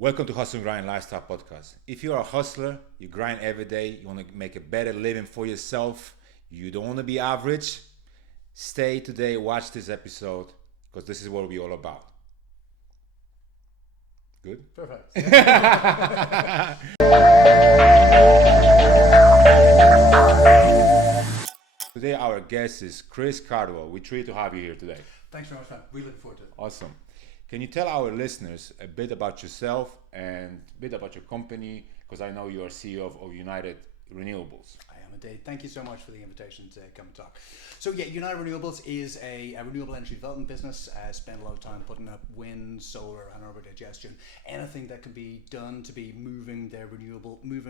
Welcome to Hustle and Grind Lifestyle Podcast. If you're a hustler, you grind every day, you want to make a better living for yourself, you don't want to be average, stay today, watch this episode, because this is what we're all about. Good? Perfect. Today our guest is Chris Caldwell. We're thrilled to have you here today. Thanks very much, man. Really looking forward to it. Awesome. Can you tell our listeners a bit about yourself and a bit about your company? Because I know you are CEO of United Renewables. I am indeed. Thank you so much for the invitation to come and talk. So yeah, United Renewables is a renewable energy development business. Spend a lot of time putting up wind, solar, anaerobic digestion, anything that can be done to be moving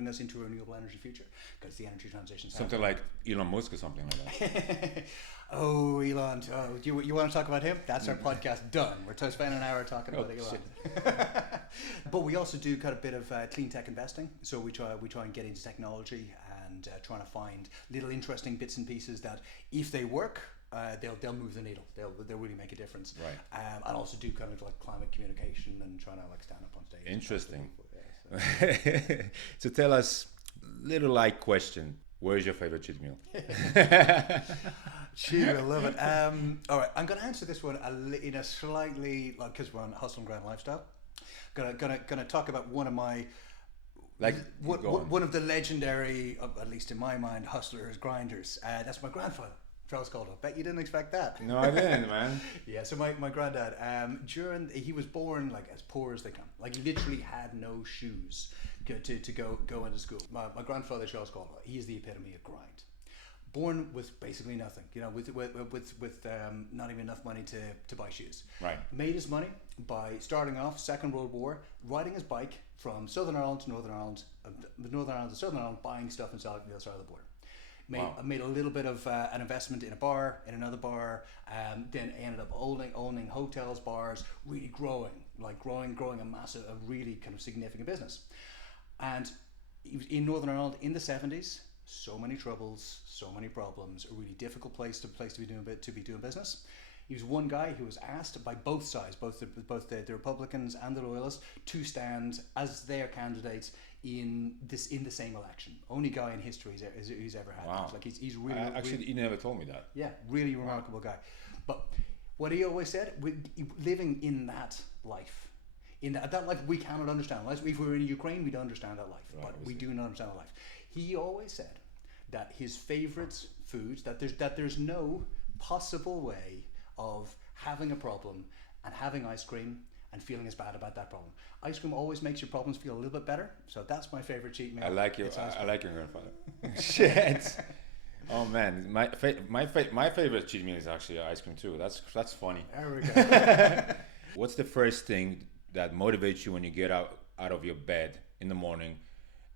us into a renewable energy future. Because the energy transition. Something like Elon Musk or something like that. Oh, Elon. Oh, you want to talk about him? That's our podcast done. We're spending an hour talking about Elon. But we also do kind of a bit of clean tech investing. So we try and get into technology and trying to find little interesting bits and pieces that, if they work, they'll move the needle. They'll really make a difference. Right. And also do kind of like climate communication and trying to like stand up on stage. Interesting. Yeah, So tell us, little light question. Where is your favorite cheat meal? Gee, I love it. All right, I'm going to answer this one in a slightly, like, because we're on Hustle and Grind Lifestyle. Gonna talk about one of my, one of the legendary, at least in my mind, hustlers, grinders. That's my grandfather, Charles Caldwell. Bet you didn't expect that. No, I didn't, man. Yeah, so my granddad, he was born like as poor as they come. Like, he literally had no shoes to go into school. My grandfather, Charles Caldwell, he is the epitome of grind. Born with basically nothing, with not even enough money to buy shoes. Right. Made his money by starting off Second World War, riding his bike from Southern Ireland to Northern Ireland, to Southern Ireland, buying stuff and selling it on the other side of the border. Made a little bit of an investment in a bar, in another bar, then ended up owning hotels, bars, really growing a really kind of significant business. And he was in Northern Ireland in the 70s. So many troubles, so many problems. A really difficult place to be doing business. He was one guy who was asked by both sides, both the Republicans and the Loyalists, to stand as their candidates in the same election. Only guy in history who's ever had that. Like, he's really actually, he never told me that. Yeah, really remarkable guy. But what he always said, living in that life. In that life, we cannot understand. If we were in Ukraine, we'd understand that life, right, but we do not understand that life. He always said that his favorite foods, that there's no possible way of having a problem and having ice cream and feeling as bad about that problem. Ice cream always makes your problems feel a little bit better. So that's my favorite cheat meal. I like your grandfather. Shit. Oh man, my favorite cheat meal is actually ice cream too. That's funny. There we go. What's the first thing that motivates you when you get out of your bed in the morning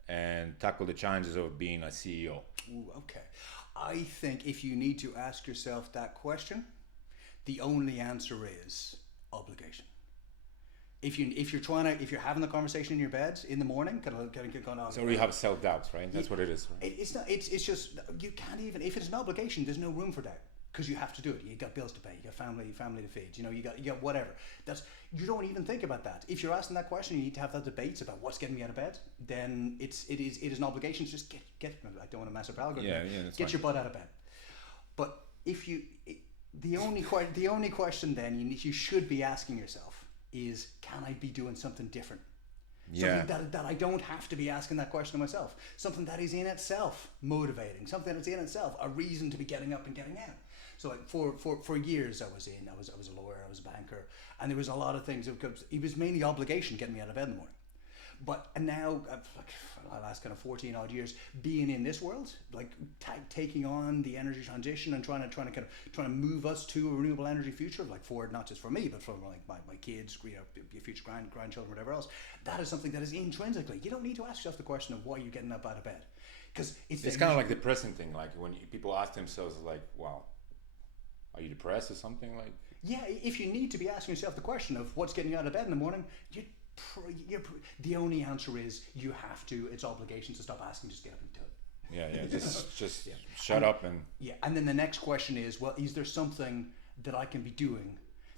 and tackle the challenges of being a CEO? Ooh, okay. I think if you need to ask yourself that question, the only answer is obligation. If you're having the conversation in your bed in the morning, kind of going on. So you have self-doubt, right? That's what it is. Right? It's not. It's just, you can't even. If it's an obligation, there's no room for doubt, because you have to do it. You got bills to pay. You got family to feed. You got whatever. You don't even think about that. If you're asking that question, you need to have that debate about what's getting me out of bed. Then it is an obligation to just get. I don't want to mess up algorithm. Yeah, that's get fine. your butt out of bed. But the only question then you should be asking yourself is, can I be doing something different? Yeah. Something that I don't have to be asking that question of myself. Something that is in itself motivating. Something that's in itself a reason to be getting up and getting out. So like for years I was a lawyer, I was a banker, and there was a lot of things. It was mainly obligation getting me out of bed in the morning. But now, like, for the last kind of 14 odd years, being in this world, like taking on the energy transition and trying to move us to a renewable energy future, like for not just for me, but for like my kids, future grandchildren, whatever else. That is something that is intrinsically. You don't need to ask yourself the question of why you're getting up out of bed, because it's kind of like the depressing thing. Like when people ask themselves, like, "Wow, are you depressed or something?" Like, yeah, if you need to be asking yourself the question of what's getting you out of bed in the morning, the only answer is you have to. It's obligation to stop asking. Just get up and do it. Yeah. Just shut up and. Yeah, and then the next question is, well, is there something that I can be doing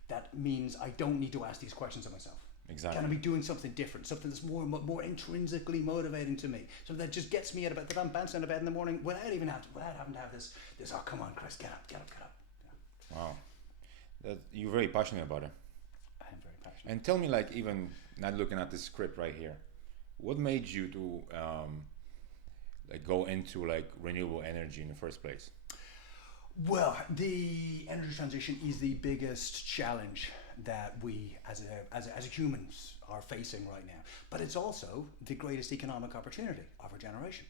that means I don't need to ask these questions of myself? Exactly. Can I be doing something different, something that's more intrinsically motivating to me, something that just gets me out of bed, that I'm bouncing out of bed in the morning without having to have this. Oh, come on, Chris, get up. Yeah. Wow, you're very passionate about it. I am very passionate. And tell me, like, even not looking at the script right here, what made you to like go into like renewable energy in the first place? Well, the energy transition is the biggest challenge that we as humans are facing right now. But it's also the greatest economic opportunity of our generation.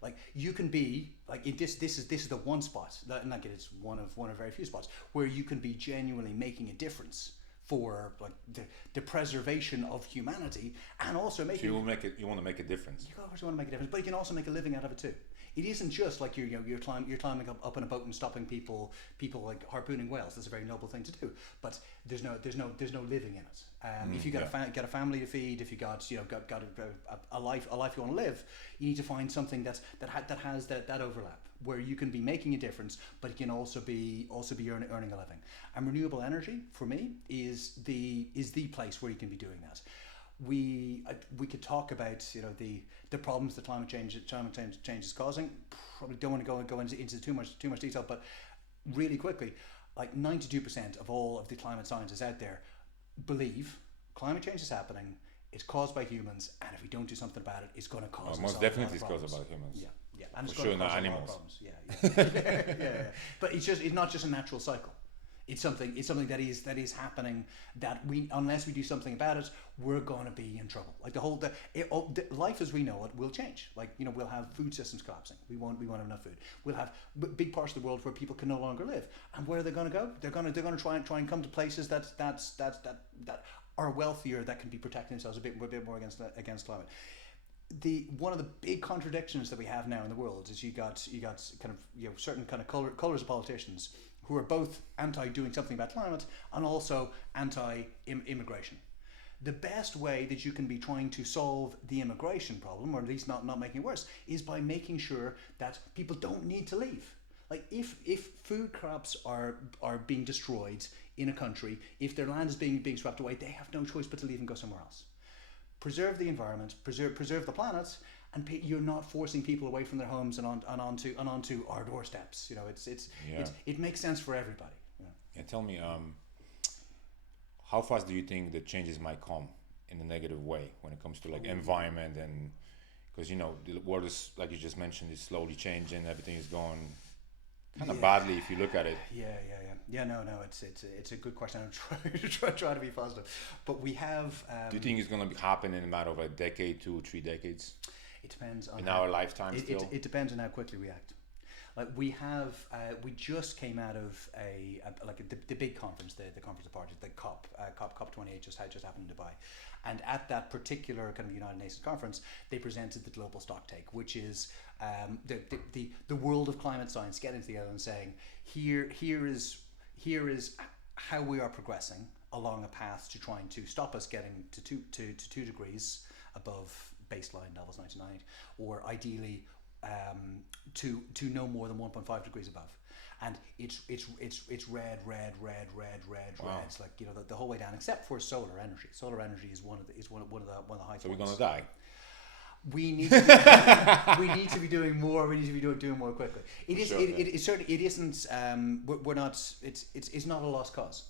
Like, you can be like this is the one spot that, and like, it's one of very few spots where you can be genuinely making a difference for like the preservation of humanity, and also making. So you want to make a difference. You obviously want to make a difference, but you can also make a living out of it too. It isn't just like you're climbing up in a boat and stopping people like harpooning whales. That's a very noble thing to do, but there's no living in it. If you got a family to feed, if you got a life you want to live, you need to find something that has that overlap where you can be making a difference, but it can also be earning a living. And renewable energy for me is the place where you can be doing that. We could talk about the problems that climate change is causing. Probably don't want to go into too much detail, but really quickly, like 92% of all of the climate scientists out there believe climate change is happening. It's caused by humans, and if we don't do something about it, it's going to cause. Most definitely, it's caused by humans. Yeah, and it's for going sure, to cause not a lot animals. of problems. Yeah. But it's not just a natural cycle. It's something that is happening that unless we do something about it, we're going to be in trouble. Like the life as we know it will change. Like, we'll have food systems collapsing. We won't have enough food. We'll have big parts of the world where people can no longer live. And where are they going to go? They're going to try and come to places that are wealthier, that can be protecting themselves a bit more against climate. One of the big contradictions that we have now in the world is you got kind of certain kind of colors of politicians who are both anti doing something about climate and also anti immigration. The best way that you can be trying to solve the immigration problem, or at least not making it worse, is by making sure that people don't need to leave. Like, if food crops are being destroyed in a country, if their land is being swept away, they have no choice but to leave and go somewhere else. Preserve the environment, preserve the planet, and you're not forcing people away from their homes and onto our doorsteps. It makes sense for everybody. And tell me, how fast do you think the changes might come in a negative way when it comes to like environment, and because the world is, like you just mentioned, is slowly changing. Everything is going kind of badly if you look at it. No, it's a good question. I'm try to be positive, but we have. Do you think it's going to happen in a matter of a decade, 2 or 3 decades? It depends on our lifetime. It depends on how quickly we act. Like, we just came out of the big conference, the conference of parties, the COP28 just happened in Dubai, and at that particular kind of United Nations conference, they presented the global stocktake, which is the world of climate science getting together and saying, here is how we are progressing along a path to trying to stop us getting to 2 degrees above baseline levels 1990, or ideally to no more than 1.5 degrees above. And it's red. Wow. It's like the whole way down, except for solar energy. Solar energy is one of the high points. So we're gonna die. We need to be doing more. We need to be doing more quickly. It certainly isn't. We're not. It's not a lost cause,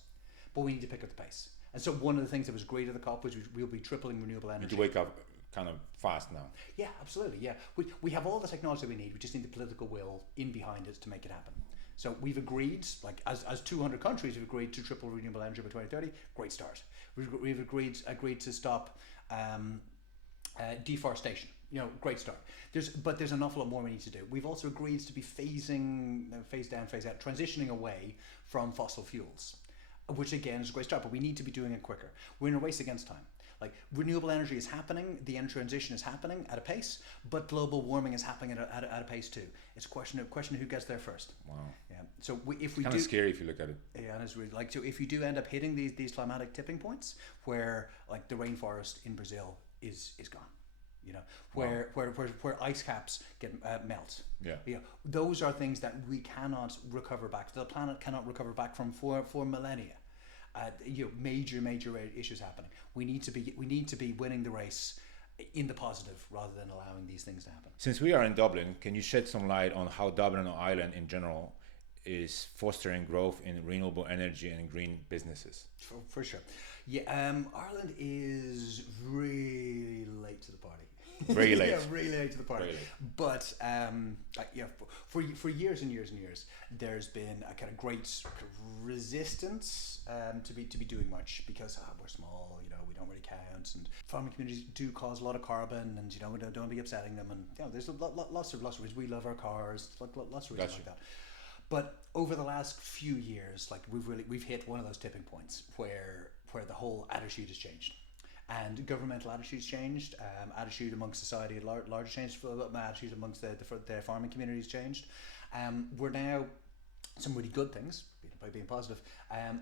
but we need to pick up the pace. And so one of the things that was great at the COP was we'll be tripling renewable energy. You need to wake up kind of fast now. Yeah, absolutely. Yeah, we have all the technology we need. We just need the political will in behind it to make it happen. So we've agreed, like as 200 countries have agreed to triple renewable energy by 2030. Great start. We've agreed to stop deforestation. Great start. But there's an awful lot more we need to do. We've also agreed to be phase down, phase out, transitioning away from fossil fuels, which again is a great start. But we need to be doing it quicker. We're in a race against time. Like, renewable energy is happening, the energy transition is happening at a pace, but global warming is happening at a pace too. It's a question of who gets there first. Wow. Yeah. So if we kind do, of scary if you look at it. Yeah, and it's really so if you do end up hitting these climatic tipping points where like the rainforest in Brazil is gone, where ice caps get melt. Yeah. Those are things that we cannot recover back. The planet cannot recover back from for millennia. major issues happening. We need to be winning the race in the positive rather than allowing these things to happen. Since we are in Dublin, can you shed some light on how Dublin or Ireland in general is fostering growth in renewable energy and green businesses? For sure. Yeah, Ireland is really late to the party. Very late. Yeah, really late to the party. Really late. But for years and years and years, there's been a kind of great resistance to be doing much because we're small. We don't really count, and farming communities do cause a lot of carbon, and we don't be upsetting them. And there's lots of reasons. We love our cars, lots of reasons like that. But over the last few years, we've hit one of those tipping points where the whole attitude has changed. And governmental attitudes changed, attitude amongst society at large changed, attitude amongst the farming communities changed. We're now, some really good things, by being positive,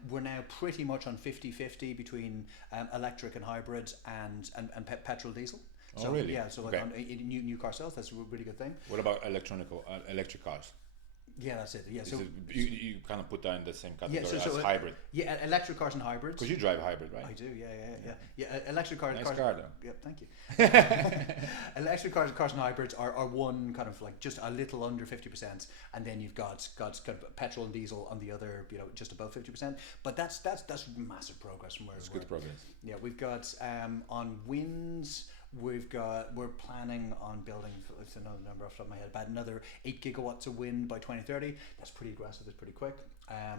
we're now pretty much on 50-50 between electric and hybrid and petrol diesel. Oh, So really? yeah, so Okay. on new car sales, that's a really good thing. What about electric cars? Yeah, that's it. Yeah, so You kind of put that in the same category so as hybrid. yeah, electric cars and hybrids. Because you drive hybrid, right? I do, yeah. Electric cars. Nice cars car, though. Yep, thank you. Electric cars and hybrids are one kind of just a little under 50%, and then you've got kind of petrol and diesel on the other, just above 50%. But that's massive progress from where It's we were. good progress. Yeah, we've got on winds. We're planning on building, it's another number off the top of my head, about another 8 gigawatts of wind by 2030. That's pretty aggressive, that's pretty quick.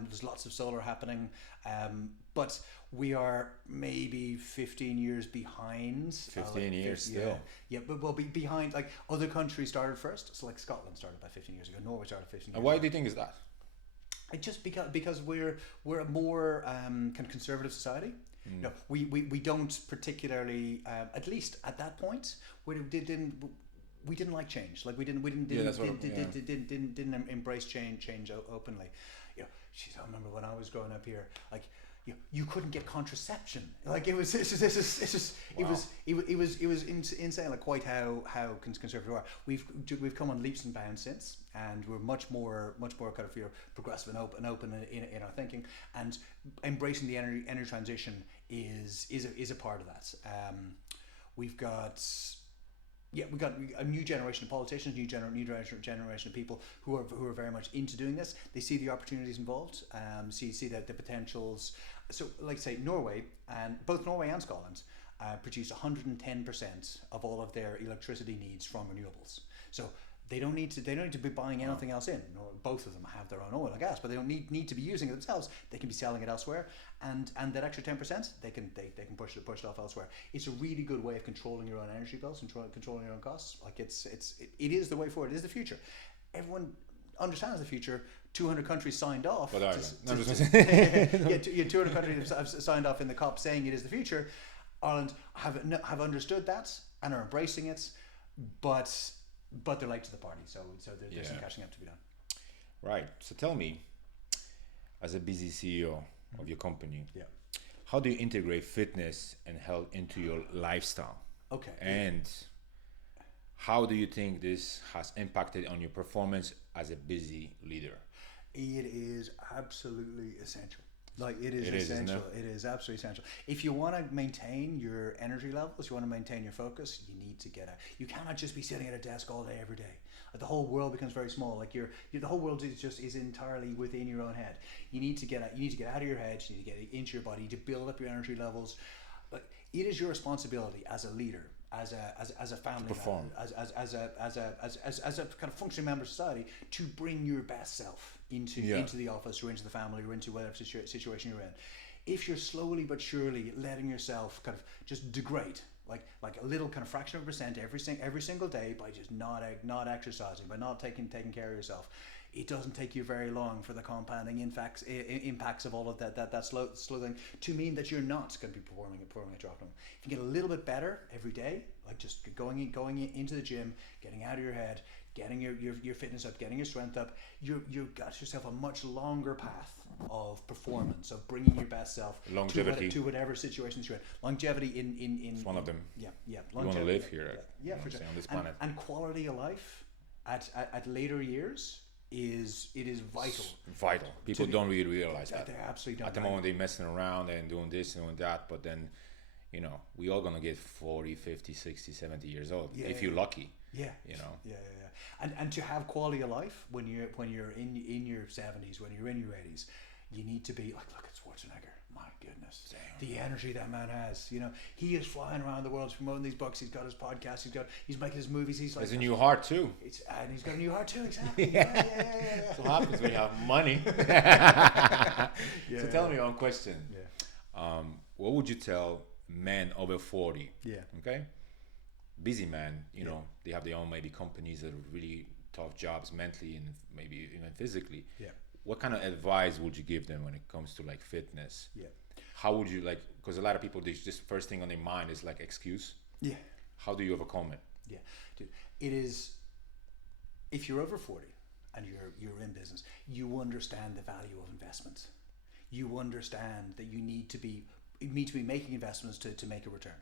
There's lots of solar happening, but we are maybe 15 years behind. 15 years still. Yeah, but we'll be behind, other countries started first, so Scotland started about 15 years ago, Norway started 15 years And why ago. do you think is that? It just because we're a more kind of conservative society. No, we don't particularly, at least at that point, we didn't like change. Didn't embrace change openly. I remember when I was growing up here, you couldn't get contraception. It was insane. Quite how conservative we are. We've come on leaps and bounds since, and we're much more kind of progressive and open in our thinking, and embracing the energy transition is a part of that. We've got a new generation of politicians, new generation of people who are very much into doing this. They see the opportunities involved, see the potentials. So, say Norway, and both Norway and Scotland produce 110% of all of their electricity needs from renewables. So they don't need to be buying anything else in. Both of them have their own oil and gas, but they don't need to be using it themselves. They can be selling it elsewhere, and that extra 10% they can push it off elsewhere. It's a really good way of controlling your own energy bills and controlling your own costs. It is the way forward. It is the future. Everyone understands the future. 200 countries signed off. But Ireland. 200 countries have signed off in the COP saying it is the future. Ireland have understood that and are embracing it, but they're late to the party. So there's some catching up to be done. Right. So tell me, as a busy CEO of your company, Yeah. how do you integrate fitness and health into your lifestyle? Okay. And how do you think this has impacted on your performance as a busy leader? It is absolutely essential. It is It is, isn't essential. It is absolutely essential. If you want to maintain your energy levels, you want to maintain your focus, you need to get out. You cannot just be sitting at a desk all day, every day. The whole world becomes very small. The whole world is entirely within your own head. You need to get out. You need to get out of your head. You need to get into your body to build up your energy levels. It is your responsibility as a leader, as a family, to perform. as a kind of functioning member of society, to bring your best self into the office or into the family or into whatever situation you're in. If you're slowly but surely letting yourself kind of just degrade, like a little kind of fraction of a percent every single day by just not exercising, by not taking care of yourself, it doesn't take you very long for the compounding impacts of all of that slow thing to mean that you're not going to be performing at your optimum. If you get a little bit better every day, just going into the gym, getting out of your head, getting your fitness up, getting your strength up, you've got yourself a much longer path of performance, of bringing your best self Longevity. to whatever situations you're in. Longevity in It's one of them. Yeah. You want to live here, for sure. on this planet. And quality of life at later years it is vital. Vital. People don't really realize that. They absolutely don't. At the moment, they're messing around and doing this and doing that, but then, we all gonna get 40, 50, 60, 70 years old if you're lucky. Yeah. And to have quality of life when you're in your 70s, when you're in your 80s, you need to be like, look at Schwarzenegger. My goodness, damn. The energy that man has. He is flying around the world, he's promoting these books. He's got his podcast. He's making his movies. He's like, there's a new heart too. And he's got a new heart too. Exactly. Yeah. That's what happens when you have money. So tell me one question. Yeah. What would you tell men over 40? Yeah. Okay. Busy man. They have their own maybe companies that are really tough jobs mentally and maybe even physically. Yeah. What kind of advice would you give them when it comes to like fitness? Yeah. How would you because a lot of people, they just first thing on their mind is like excuse. Yeah. How do you overcome it? Yeah. Dude, it is, if you're over 40 and you're in business, you understand the value of investments. You understand that you need to be making investments to make a return.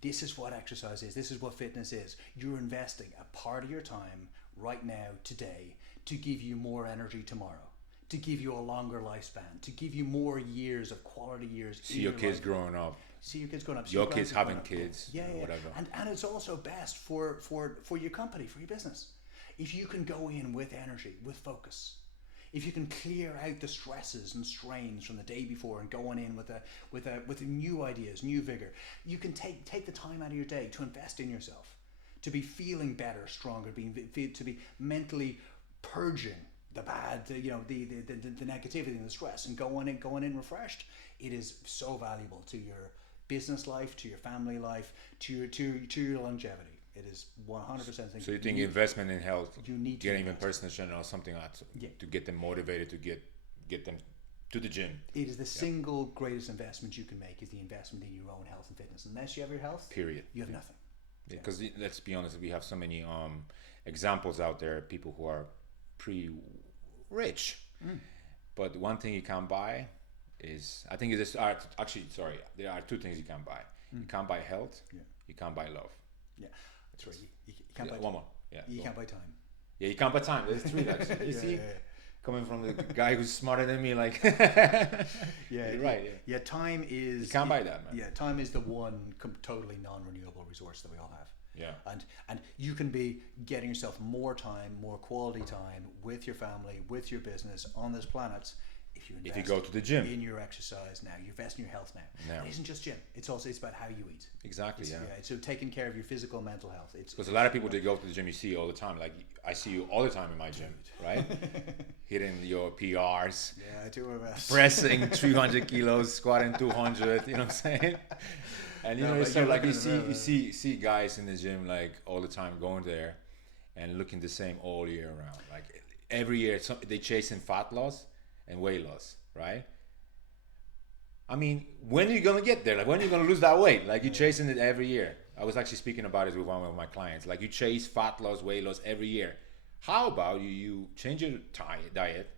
This is what exercise is. This is what fitness is. You're investing a part of your time right now, today, to give you more energy tomorrow, to give you a longer lifespan, to give you more years of quality years. See your kids growing up. See your kids growing up. Your kids having kids. Yeah. Whatever. And it's also best for your company, for your business. If you can go in with energy, with focus, if you can clear out the stresses and strains from the day before and going in with new ideas, new vigor, you can take the time out of your day to invest in yourself, to be feeling better, stronger, to be mentally purging the bad, the negativity and the stress, and going in refreshed. It is so valuable to your business life, to your family life, to your longevity. It is 100% thing. So you think investment in health, you need getting even personal trainer or something like that, to get them motivated, to get them to the gym. It is the single greatest investment you can make, is the investment in your own health and fitness. Unless you have your health, period, you have nothing. Because let's be honest, we have so many examples out there, people who are pretty rich, but one thing you can't buy is, I think there are two things you can't buy. You can't buy health, you can't buy love. Yeah, that's right. You can't buy one more. Yeah, you can't buy time. Yeah, you can't buy time. There's three actually. You see, coming from the guy who's smarter than me, like you're right. Yeah, time is. You can't buy that, man. Yeah, time is the one totally non-renewable resource that we all have. Yeah. And you can be getting yourself more time, more quality time with your family, with your business on this planet, if you go to the gym, in your exercise now, you invest in your health now. It isn't just gym. It's about how you eat. Exactly. So taking care of your physical, mental health. Because a lot of people, they go to the gym, you see all the time. Like I see you all the time in my gym, right? Hitting your PRs. Yeah, I do my best. Pressing 300 kilos, squatting 200. You know what I'm saying? And you see guys in the gym like all the time going there and looking the same all year round. Like every year, they chasing fat loss and weight loss, right? I mean, when are you gonna get there? Like, when are you gonna lose that weight? Like, you're chasing it every year. I was actually speaking about it with one of my clients. Like, you chase fat loss, weight loss every year. How about you change your diet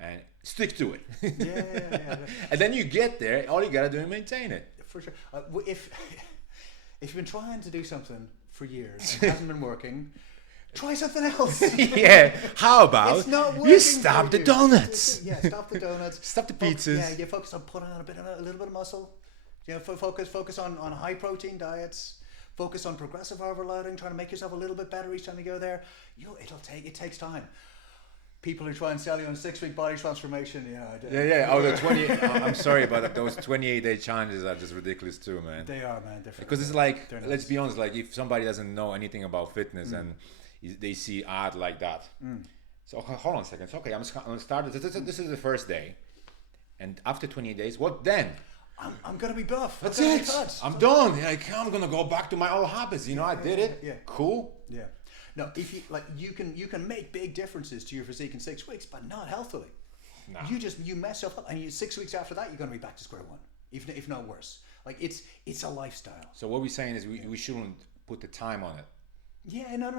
and stick to it? Yeah. And then you get there. All you gotta do is maintain it. For sure. If you've been trying to do something for years and it hasn't been working, try something else. Yeah. How about you stop the donuts? Yeah, stop the donuts. Stop the pizzas. Yeah, you focus on putting on a little bit of muscle. Focus on high protein diets. Focus on progressive overloading, trying to make yourself a little bit better each time you go there. It takes time. People who try and sell you on 6-week body transformation, Oh, the 20. I'm sorry, but those 28-day challenges are just ridiculous too, man. They are, man. Because it's like, let's be honest, like if somebody doesn't know anything about fitness and they see ad like that. So hold on a second. Okay, I'm gonna start. This is the first day, and after 28 days, what then? I'm gonna be buff. That's it. I'm done. Like, I'm gonna go back to my old habits. I did it. Yeah. Cool. Yeah. No, if you can make big differences to your physique in 6 weeks, but not healthily. No. You mess yourself up, and 6 weeks after that, you're gonna be back to square one, if not worse. Like it's a lifestyle. So what we're saying is we shouldn't put the time on it. Yeah, no.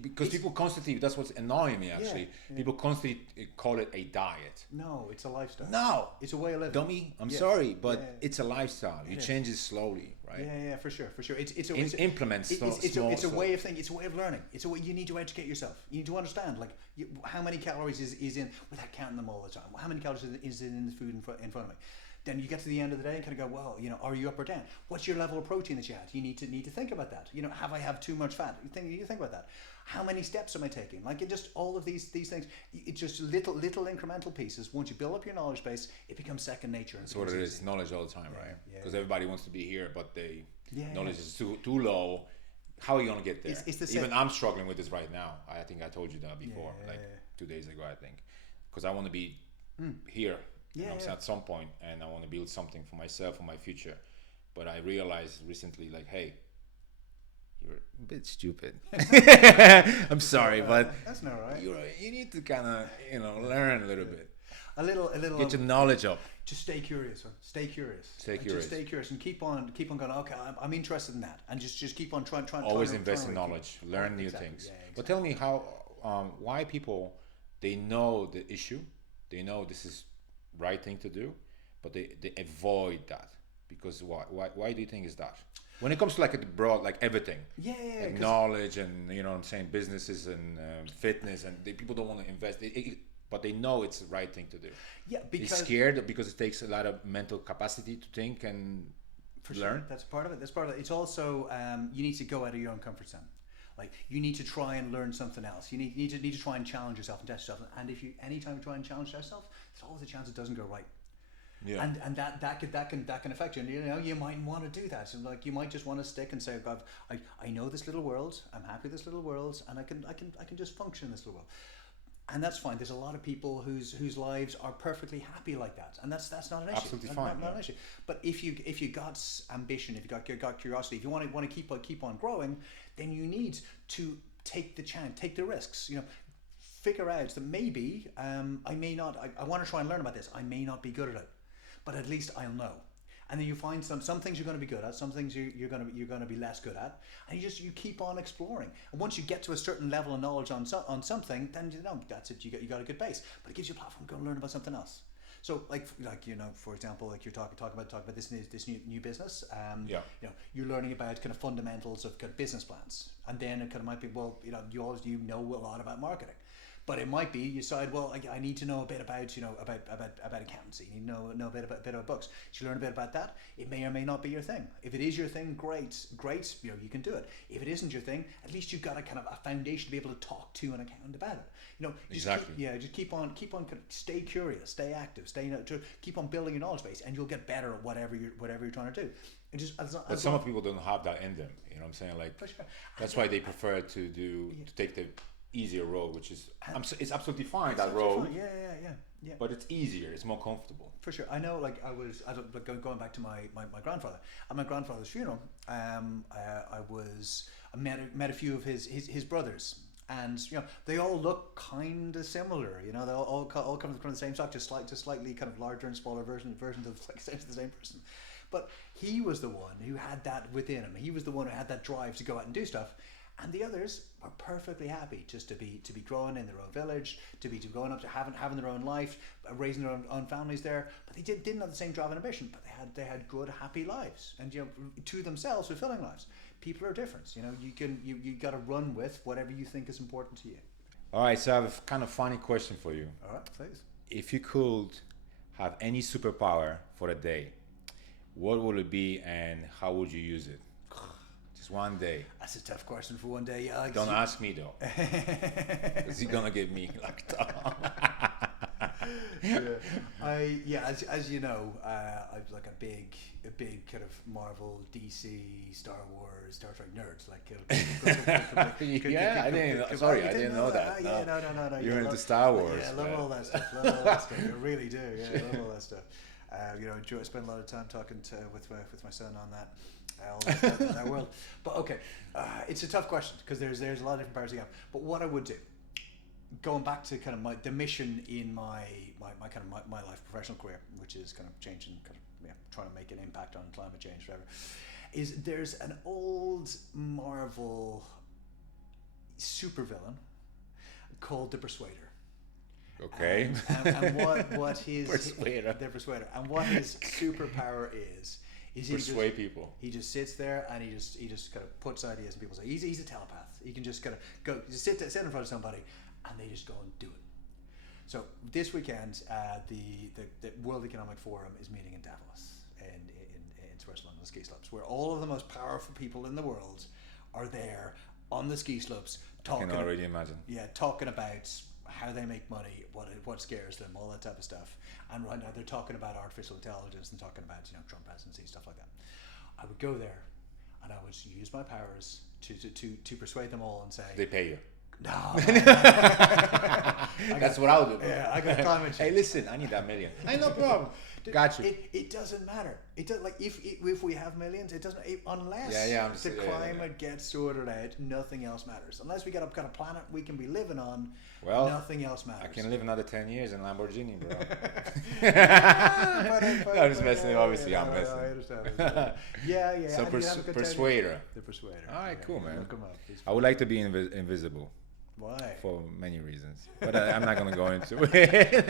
Because people constantly, that's what's annoying me actually. Yeah. People constantly call it a diet. No, it's a lifestyle. No, it's a way of living. Dummy, I'm sorry, but it's a lifestyle. You change it slowly, right? Yeah, for sure. It's a way of thinking. It's a way of learning. It's a way you need to educate yourself. You need to understand, like, how many calories is in, without counting them all the time. How many calories is in the food in front of me? Then you get to the end of the day and kind of go, well, are you up or down? What's your level of protein that you had? You need to think about that. Have I have too much fat? You think about that. How many steps am I taking? Like, it just, all of these things. It's just little incremental pieces. Once you build up your knowledge base, it becomes second nature. That's what it is. Knowledge all the time, right? Because everybody wants to be here, but knowledge is too low. How are you gonna get there? Even I'm struggling with this right now. I think I told you that before, 2 days ago, I think, because I want to be here. At some point, and I want to build something for myself, for my future. But I realized recently, like, hey, you're a bit stupid. I'm sorry, but that's not right. You need to kind of, learn a little bit. A little. Get your knowledge up. Just stay curious. Stay curious. Just stay curious, and keep on going. Okay, I'm interested in that, and just keep on trying. Always invest in knowledge. Learn new things. Yeah, exactly. But tell me why people, they know the issue, they know this is right thing to do, but they avoid that. Because why do you think is that? When it comes to like a broad, like everything, like knowledge and what I'm saying, businesses and fitness, and people don't want to invest, but they know it's the right thing to do. Yeah, because they're scared because it takes a lot of mental capacity to think and learn. Sure. That's part of it. It's also you need to go out of your own comfort zone. Like, you need to try and learn something else. You need to try and challenge yourself and test yourself. And if you anytime you try and challenge yourself, there's always a chance it doesn't go right. Yeah. And that can affect you. And you might want to do that. So, like, you might just want to stick and say, God, I know this little world. I'm happy with this little world, and I can just function in this little world. And that's fine. There's a lot of people whose lives are perfectly happy like that, and that's not an issue. Absolutely fine. Not an issue. But if you got ambition, if you got curiosity, if you want to keep on growing, then you need to take the chance, take the risks. Figure out that maybe I may not. I want to try and learn about this. I may not be good at it, but at least I'll know. And then you find some things you're going to be good at, some things you're going to be less good at, and you keep on exploring. And once you get to a certain level of knowledge on something, then that's it. You got a good base, but it gives you a platform to go and learn about something else. So, like for example, like you're talking about this new business. You're learning about kind of fundamentals of kind of business plans, and then it kind of might be, well, you know a lot about marketing. But it might be you decide, well, I need to know a bit about about accountancy. You know a bit about books. So you learn a bit about that. It may or may not be your thing. If it is your thing, great. You can do it. If it isn't your thing, at least you've got a kind of a foundation to be able to talk to an accountant about it. Exactly. Just keep on stay curious, stay active, keep on building your knowledge base, and you'll get better at whatever you're trying to do. But some people don't have that in them. You know what I'm saying? Like, for sure. That's why they prefer to take the easier road, which is it's absolutely fine. That road, yeah. But it's easier. It's more comfortable. For sure. I know. Like, going back to my grandfather. At my grandfather's funeral, I met a few of his brothers, and they all look kind of similar. They all come from the same stock, just slightly kind of larger and smaller versions of like the same person. But he was the one who had that within him. He was the one who had that drive to go out and do stuff. And the others were perfectly happy just to be growing in their own village, to be going up to having their own life, raising their own families there. But they didn't have the same drive and ambition. But they had good, happy lives, and to themselves, fulfilling lives. People are different. You got to run with whatever you think is important to you. All right. So I have a kind of funny question for you. All right, please. If you could have any superpower for a day, what would it be, and how would you use it? Just one day. That's a tough question for one day. Don't ask me though, because you're gonna get me locked up. As you know, I'm like a big kind of Marvel, DC, Star Wars, Star Trek nerds. I didn't know that. No. You're into Star Wars. Yeah, I love all that stuff. I really do. Yeah, I love all that stuff. I spend a lot of time talking with my son on that. That world. But okay, it's a tough question because there's a lot of different parts of the game. But what I would do, going back to kind of the mission in my life, professional career, which is kind of changing, trying to make an impact on climate change, whatever, is there's an old Marvel supervillain called the Persuader. Okay. And what his Persuader. The Persuader, and what his superpower is Persuade people. He just sits there and he just kind of puts ideas in people's head. He's a telepath. He can just kind of go just sit in front of somebody and they just go and do it. So this weekend, the World Economic Forum is meeting in Davos in Switzerland on the ski slopes, where all of the most powerful people in the world are there on the ski slopes talking. I can already imagine. Yeah, talking about how they make money, what scares them, all that type of stuff. And right now they're talking about artificial intelligence and talking about Trump presidency, stuff like that. I would go there and I would use my powers to persuade them all and say They pay you. no. That's what I'll do. Yeah, I got climate change. Hey, listen, I need that million. Hey, no problem. Got you. It doesn't matter. It does, like if we have millions, it doesn't unless the climate gets sorted out. Nothing else matters. Unless we got a planet we can be living on. Well, nothing else matters. I can live another 10 years in Lamborghini, bro. I'm just messing. Obviously, I'm messing. I understand. Yeah. So Persuader. The Persuader. All right, cool, man. Look him up. I would like to be invisible. Why? For many reasons, but I'm not gonna go into it.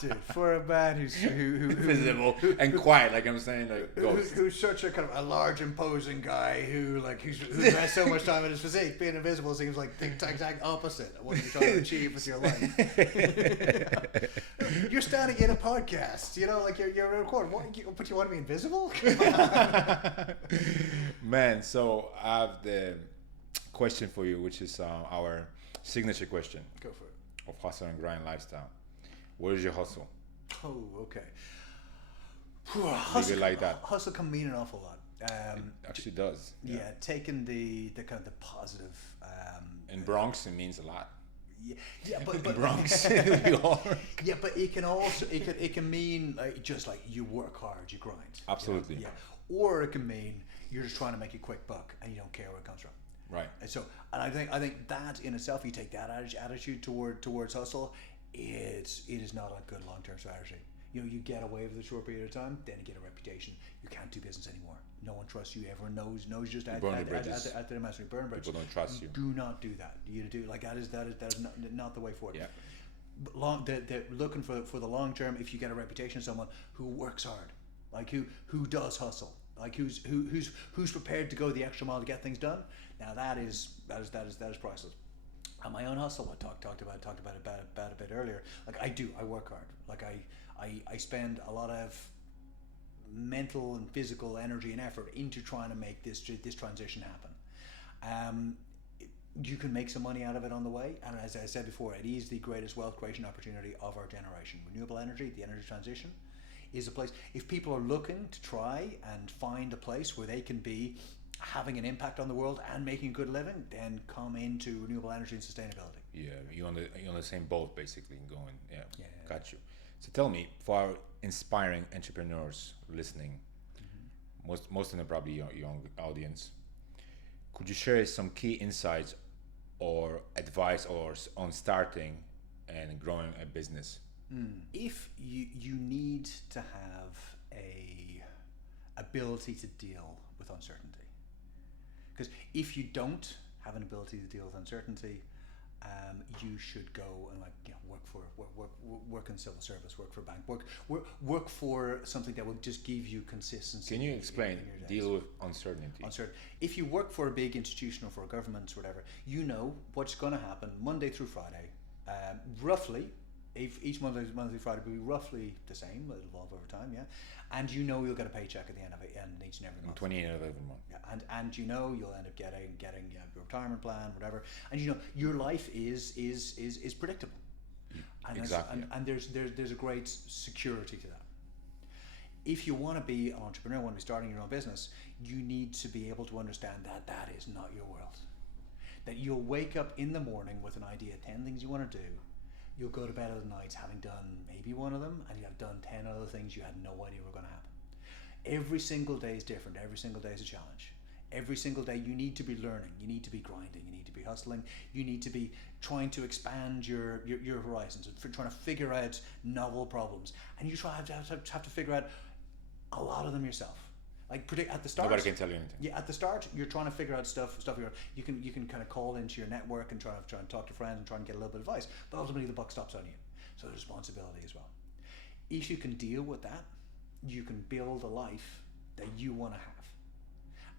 Dude, for a man who's visible and quiet, like I'm saying, like ghost. Who's such a kind of a large, imposing guy who spends so much time in his physique, being invisible seems like the exact opposite of what you're trying to achieve with your life. You're standing in a podcast, like you're recording. But you want to be invisible? Man, so I have the question for you, which is our signature question. Go for it. Of hustle and grind lifestyle. Where is your hustle? Oh, okay. Leave it like that. Hustle can mean an awful lot. It actually does. Yeah, taking the kind of the positive. In Bronx, it means a lot. Yeah, but Bronx, New York. Yeah, but it can also it can mean just like you work hard, you grind. Absolutely. Yeah. Or it can mean you're just trying to make a quick buck and you don't care where it comes from. Right. And I think that in itself, you take that attitude towards hustle, it is not a good long-term strategy. You get away with a short period of time, then you get a reputation. You can't do business anymore. No one trusts you. Everyone knows just at the master. You burn bridges. People don't trust you. Do not do that. You do that is not the way forward. Yeah. They're looking for the long term. If you get a reputation of someone who works hard, like who does hustle, like who's prepared to go the extra mile to get things done. Now that is priceless. And my own hustle, I talked about it a bit earlier. Like I work hard. Like I spend a lot of mental and physical energy and effort into trying to make this transition happen. You can make some money out of it on the way, and as I said before, it is the greatest wealth creation opportunity of our generation. Renewable energy, the energy transition, is a place. If people are looking to try and find a place where they can be having an impact on the world and making a good living, then come into renewable energy and sustainability. Yeah, you're on the same boat basically going. Yeah. Got you. So tell me, for our inspiring entrepreneurs listening, most of them probably your young audience, could you share some key insights or advice on starting and growing a business? If you need to have a ability to deal with uncertainty, because if you don't have an ability to deal with uncertainty, you should go and work in civil service, work for a bank, work for something that will just give you consistency. Can you explain deal with uncertainty? If you work for a big institution or for a government or whatever, you know what's going to happen Monday through Friday, roughly. If each Monday through Friday will be roughly the same, it'll evolve over time, and you'll get a paycheck at the end of it, and each and every month. 28th of every month. Yeah, and you'll end up getting your retirement plan, whatever, and your life is predictable, and exactly. And there's a great security to that. If you want to be an entrepreneur, want to be starting your own business, you need to be able to understand that is not your world. That you'll wake up in the morning with an idea, 10 things you want to do. You'll go to bed at night having done maybe one of them, and you have done 10 other things you had no idea were going to happen. Every single day is different. Every single day is a challenge. Every single day you need to be learning. You need to be grinding. You need to be hustling. You need to be trying to expand your horizons and trying to figure out novel problems. And you have to figure out a lot of them yourself. Like predict at the start. Nobody can tell you anything. Yeah, at the start, you're trying to figure out stuff. You can kind of call into your network and try and talk to friends and try and get a little bit of advice. But ultimately, the buck stops on you. So there's responsibility as well. If you can deal with that, you can build a life that you want to have,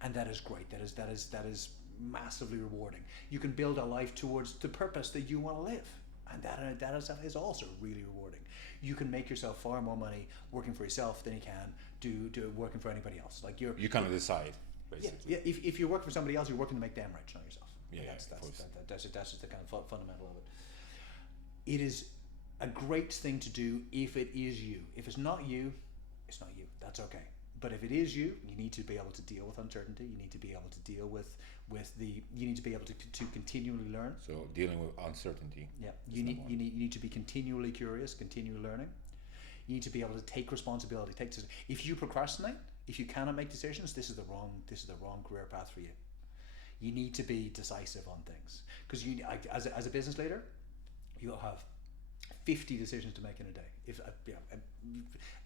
and that is great. That is massively rewarding. You can build a life towards the purpose that you want to live, and that is also really rewarding. You can make yourself far more money working for yourself than you can do working for anybody else. Like you kind of decide, basically. Yeah. If you work for somebody else, you're working to make them rich, not yourself. Yeah, that's just the kind of fundamental of it. It is a great thing to do if it is you. If it's not you, it's not you. That's okay. But if it is you, you need to be able to deal with uncertainty. You need to be able to deal with you need to be able to continually learn. So dealing with uncertainty. Yeah, you need to be continually curious, continually learning. You need to be able to take responsibility. If you procrastinate, if you cannot make decisions, this is the wrong career path for you. You need to be decisive on things, because as a business leader, you'll have 50 decisions to make in a day.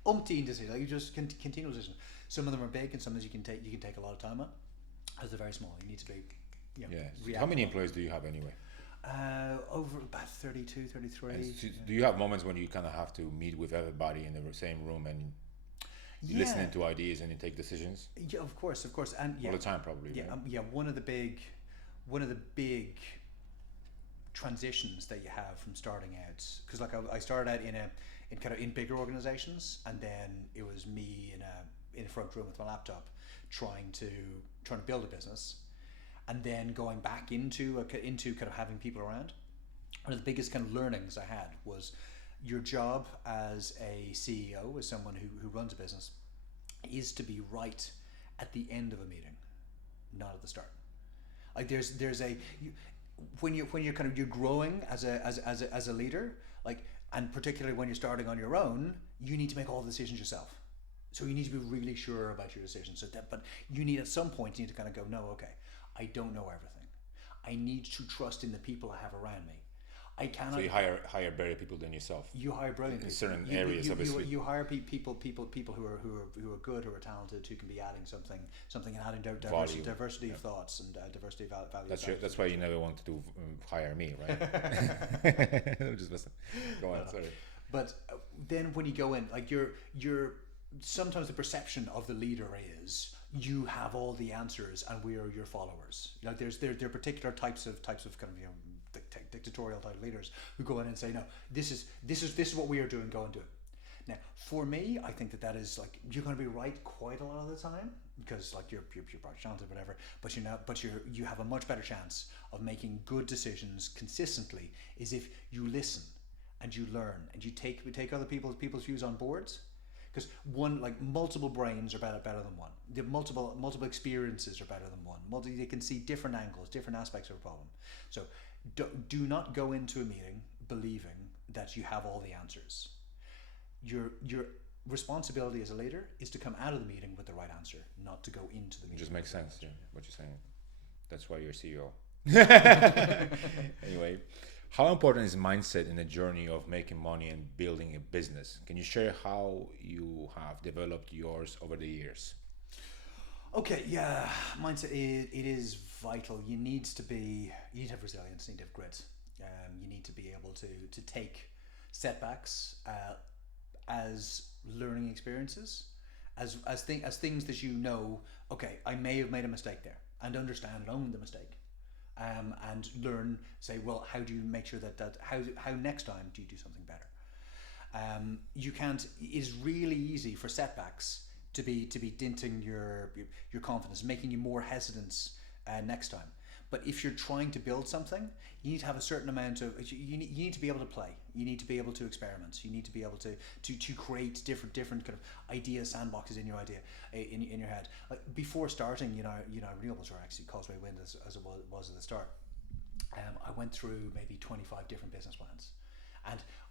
Umpteen decisions. Like you just continual decisions. Some of them are big, and some of them you can take a lot of time on. As they're very small, you need to be. So how many employees do you have anyway? Over about 32, 33. So do you have moments when you kind of have to meet with everybody in the same room and you listen to ideas and you take decisions? Yeah, of course, and all the time probably. Yeah, right? One of the big transitions that you have from starting out, because like I started out in bigger organizations, and then it was me in a front room with my laptop trying to build a business, and then going back into kind of having people around. One of the biggest kind of learnings I had was your job as a CEO, as someone who runs a business, is to be right at the end of a meeting, not at the start. Like when you're growing as a leader, like, and particularly when you're starting on your own, you need to make all the decisions yourself. So you need to be really sure about your decisions. But you need, at some point, you need to kind of go, no, okay, I don't know everything. I need to trust in the people I have around me. I cannot. So you hire better people than yourself. You hire brilliant in people. certain areas, obviously. You hire people who are good, who are talented, who can be adding something, and adding diversity of thoughts and diversity of values. That's why you never wanted to hire me, right? Just listen. Go on. Sorry. But then when you go in, like you're sometimes the perception of the leader is you have all the answers and we are your followers. Like there are particular types of kind of dictatorial type leaders who go in and say, no, this is what we are doing, go and do it. Now for me, I think that is like, you're going to be right quite a lot of the time, because like you're probably talented, whatever, but you have a much better chance of making good decisions consistently is if you listen and you learn and you take other people's views on board. Because multiple brains are better than one. The multiple experiences are better than one. They can see different angles, different aspects of a problem. So do not go into a meeting believing that you have all the answers. Your responsibility as a leader is to come out of the meeting with the right answer, not to go into the meeting. It just makes sense, what you're saying. That's why you're CEO. Anyway. How important is mindset in the journey of making money and building a business? Can you share how you have developed yours over the years? Okay, yeah, mindset. It is vital. You need to have resilience. You need to have grit. You need to be able to take setbacks as learning experiences, as things that you know. Okay, I may have made a mistake there, and understand and own the mistake. And learn, say, well, how do you make sure how next time do you do something better? You can't. It is really easy for setbacks to be denting your confidence, making you more hesitant next time. But if you're trying to build something, you need to have a certain amount of. You need to be able to play. You need to be able to experiment. You need to be able to create different kind of idea sandboxes in your in your head. Like before starting, United Renewables, or actually Causeway Wind as it was at the start. I went through maybe 25 different business plans.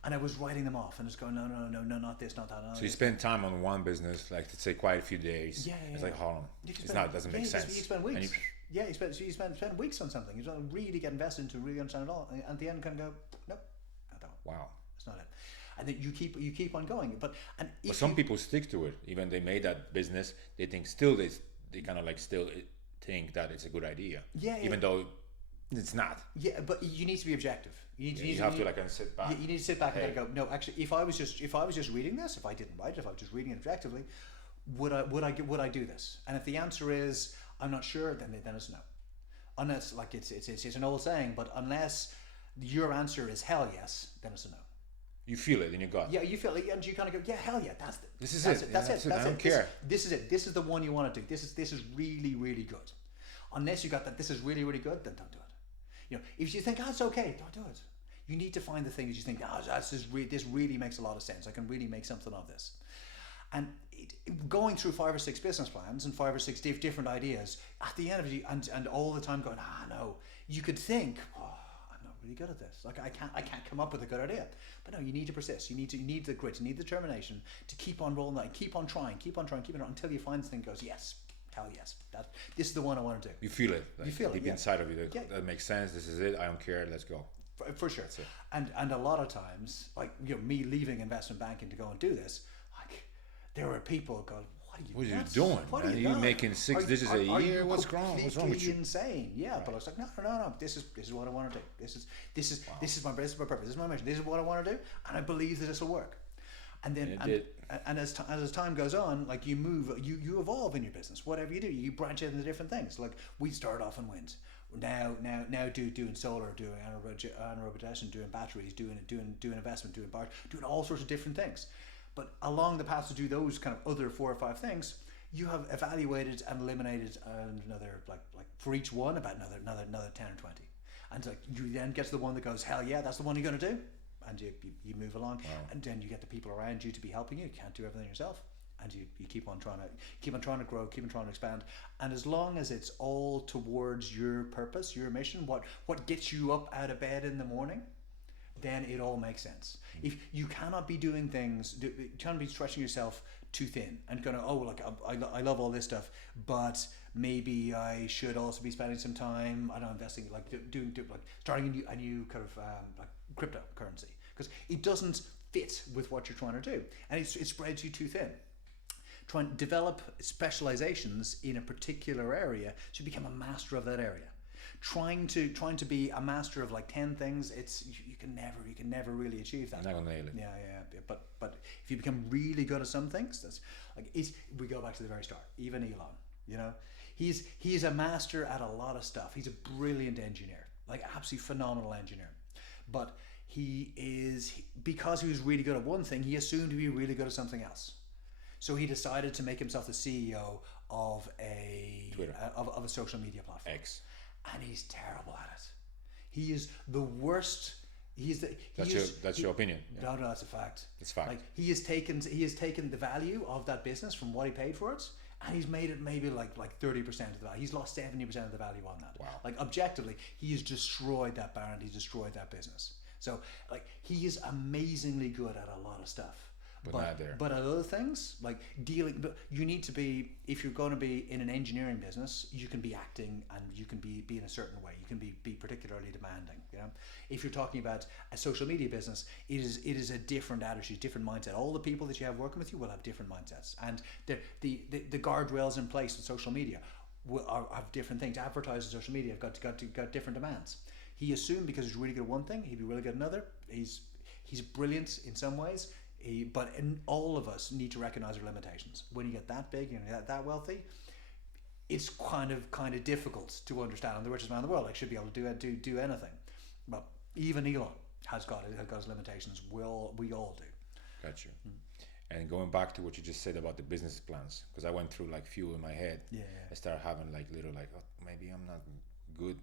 And I was writing them off and just going, no, not this, not that. So you spend time on one business, like let's say quite a few days. Yeah. It's like Harlem. It doesn't make sense. You spend weeks. You spend weeks on something. You really get invested into, really understand it all. And at the end, kind of go, nope, not that one. Wow. That's not it. and then you keep on going. But some people stick to it, even they made that business. They think still they kind of like still think that it's a good idea, even though it's not. Yeah, but you need to be objective. You have to like sit back. You need to sit back and go, no, actually, if I was just reading this, if I didn't write it, if I was just reading it objectively, would I do this? And if the answer is I'm not sure, then it's no. Unless, like, it's an old saying, but unless your answer is hell yes, then it's a no. You feel it in your gut. Yeah, you feel it, and you kind of go, yeah, hell yeah, That's it. I don't care. This is it. This is the one you want to do. This is really, really good. Unless you got that, this is really, really good, then don't do it. If you think, it's okay, don't do it. You need to find the things you think, this really makes a lot of sense. I can really make something of this. And going through 5 or 6 business plans and 5 or 6 different ideas, at the end of it, and all the time going, no, you could think, I'm not really good at this. Like I can't come up with a good idea. But no, you need to persist. You need the grit. You need the determination to keep on rolling that. Keep on trying until you find something that goes, yes, hell yes, this is the one I want to do. You feel it. You feel deep it inside of you. That makes sense. This is it. I don't care. Let's go. For sure. And a lot of times, like me leaving investment banking to go and do this, like there were people going, what are you doing? What are you making 6 digits a year? What's wrong with you? Insane. Yeah, right. But I was like, no. This is what I want to do. This is my purpose. This is my mission. This is what I want to do, and I believe that this will work. And then and as time goes on, like you move, you evolve in your business. Whatever you do, you branch out into different things. Like we started off in wind. Now doing solar, doing anaerobic digestion, doing batteries, doing investment, doing bars, doing all sorts of different things. But along the path to do those kind of other 4 or 5 things, you have evaluated and eliminated another like for each one about another 10 or 20. And like you then get to the one that goes, hell yeah, that's the one you're going to do. And you move along. Wow. And then you get the people around you to be helping you. You can't do everything yourself. And you keep on trying to grow, keep on trying to expand. And as long as it's all towards your purpose, your mission, what gets you up out of bed in the morning, then it all makes sense. If you cannot be doing things, you cannot be stretching yourself too thin and going, I love all this stuff, but maybe I should also be spending some time, I don't know, investing, like starting a new kind of like cryptocurrency, because it doesn't fit with what you're trying to do, and it spreads you too thin. Try and develop specializations in a particular area to become a master of that area. Trying to be a master of like 10 things, you can never really achieve that. Not gonna nail it. Yeah. But if you become really good at some things, that's like we go back to the very start. Even Elon, he's a master at a lot of stuff. He's a brilliant engineer, like absolutely phenomenal engineer. But because he was really good at one thing, he assumed to be really good at something else. So he decided to make himself the CEO of Twitter, of a social media platform. X. And he's terrible at it. He is the worst. That's your opinion. Yeah. No, that's a fact. It's fact. Like he has taken the value of that business from what he paid for it, and he's made it maybe like 30% of the value. He's lost 70% of the value on that. Wow. Like objectively, he has destroyed that brand. He's destroyed that business. So like he is amazingly good at a lot of stuff. But at other things, like but you need to be, if you're going to be in an engineering business, you can be acting and you can be in a certain way. You can be particularly demanding. If you're talking about a social media business, it is a different attitude, different mindset. All the people that you have working with you will have different mindsets, and the guardrails in place with social media have different things. Advertisers on social media have got different demands. He assumed because he's really good at one thing, he'd be really good at another. He's brilliant in some ways. But all of us need to recognize our limitations. When you get that big and that wealthy, it's kind of difficult to understand. I'm the richest man in the world. I should be able to do anything. But even Elon has got his limitations. We all do. Got you. And going back to what you just said about the business plans, because I went through like few in my head. Yeah. I started having like little maybe I'm not good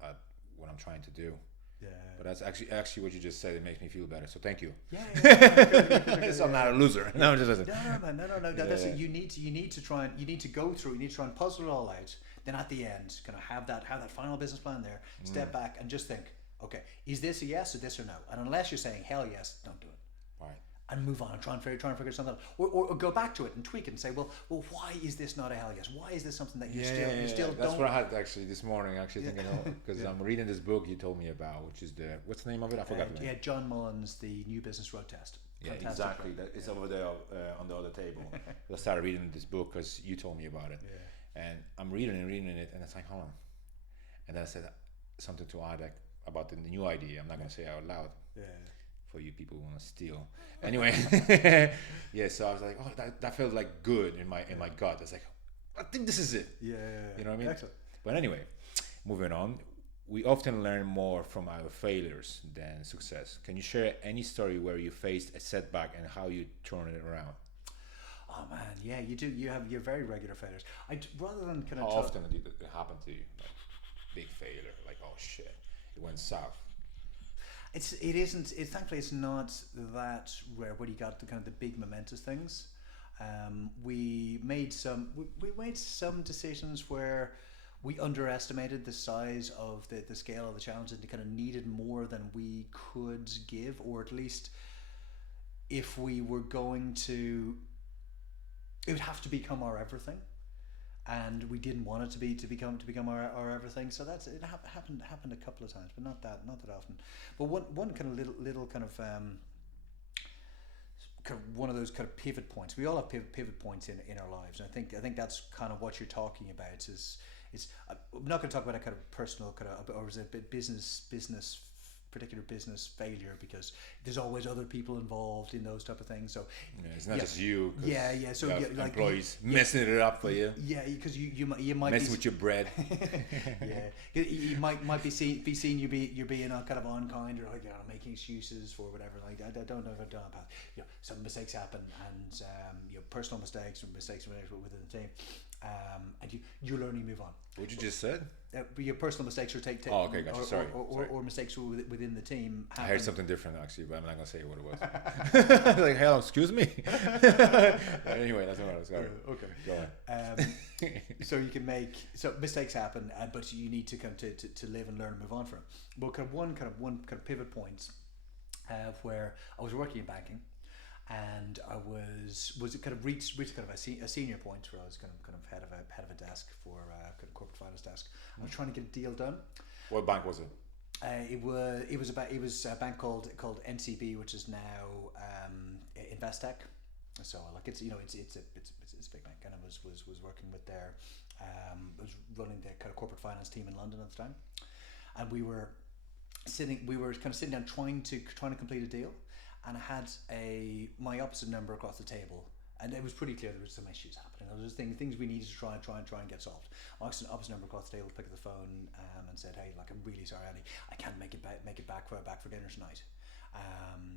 at what I'm trying to do. Yeah. But that's actually what you just said. It makes me feel better. So thank you. Yeah. So I'm not a loser. No, just listen. No. That's it. You need to try and go through. You need to try and puzzle it all out. Then at the end, kind of have that final business plan there. Step back and just think, okay, is this a yes or this or no? And unless you're saying hell yes, don't do it. Right. and move on and try and figure something out, or go back to it and tweak it and say, well, why is this not a hell yes? Why is this something that you still That's don't? what I had actually this morning. Actually thinking, because I'm reading this book you told me about, which is what's the name of it? I forgot. Yeah, John Mullen's The New Business Road Test. Yeah, Fantastic exactly. book. It's over there on the other table. I started reading this book because you told me about it, and I'm reading it, and it's like, hold on. And then I said something to add about the new idea. I'm not going to say it out loud. Yeah. For you people who want to steal. Anyway, yeah. So I was like, oh, that felt like good in my gut. I was like, I think this is it. Yeah. You know what I mean? Excellent. But anyway, moving on. We often learn more from our failures than success. Can you share any story where you faced a setback and how you turned it around? Oh man, yeah, you do. You're very regular failures. Rather than kind of how often did it happen to you? Like, big failure, like, oh shit, it went south. It isn't. Thankfully, it's not that rare. When you got the kind of the big momentous things, we made some decisions where we underestimated the size of the scale of the challenge, and kind of needed more than we could give, or at least if we were going to, it would have to become our everything, and we didn't want it to become our everything. So it happened a couple of times, but not that often. But one kind of little kind of one of those kind of pivot points. We all have pivot points in our lives, and I think that's kind of what you're talking about. I'm not going to talk about a kind of personal kind of, or is it particular business failure, because there's always other people involved in those type of things. So it's not just you. Yeah. So you like employees messing it up for you. Yeah, because you might messing with your bread. Yeah, you might be seen you're being kind of unkind, or like, you know, making excuses for whatever. Like, I don't know if I've done it, but you know, some mistakes happen, and you know, personal mistakes or mistakes within the team. And you learn, you move on. What you just said? Your personal mistakes or take oh, okay, gotcha. Sorry. Or mistakes within the team happen. I heard something different actually, but I'm not gonna say what it was. Like, hell, excuse me. Anyway, that's what I was. Sorry. Okay. Go ahead. So you can mistakes happen, but you need to come to live and learn and move on from. But one kind of pivot point, where I was working in banking. And I was kind of reached kind of a senior point where I was kind of head of a desk for kind of corporate finance desk. I was trying to get a deal done. What bank was it? It was a bank called NCB, which is now Investec. So like it's a big bank, and I was working with their was running the kind of corporate finance team in London at the time, and we were sitting down trying to complete a deal. And I had my opposite number across the table, and it was pretty clear there was some issues happening. There was things we needed to try and get solved. My opposite number across the table picked up the phone and said, "Hey, like, I'm really sorry, Andy, I can't make it back for dinner tonight.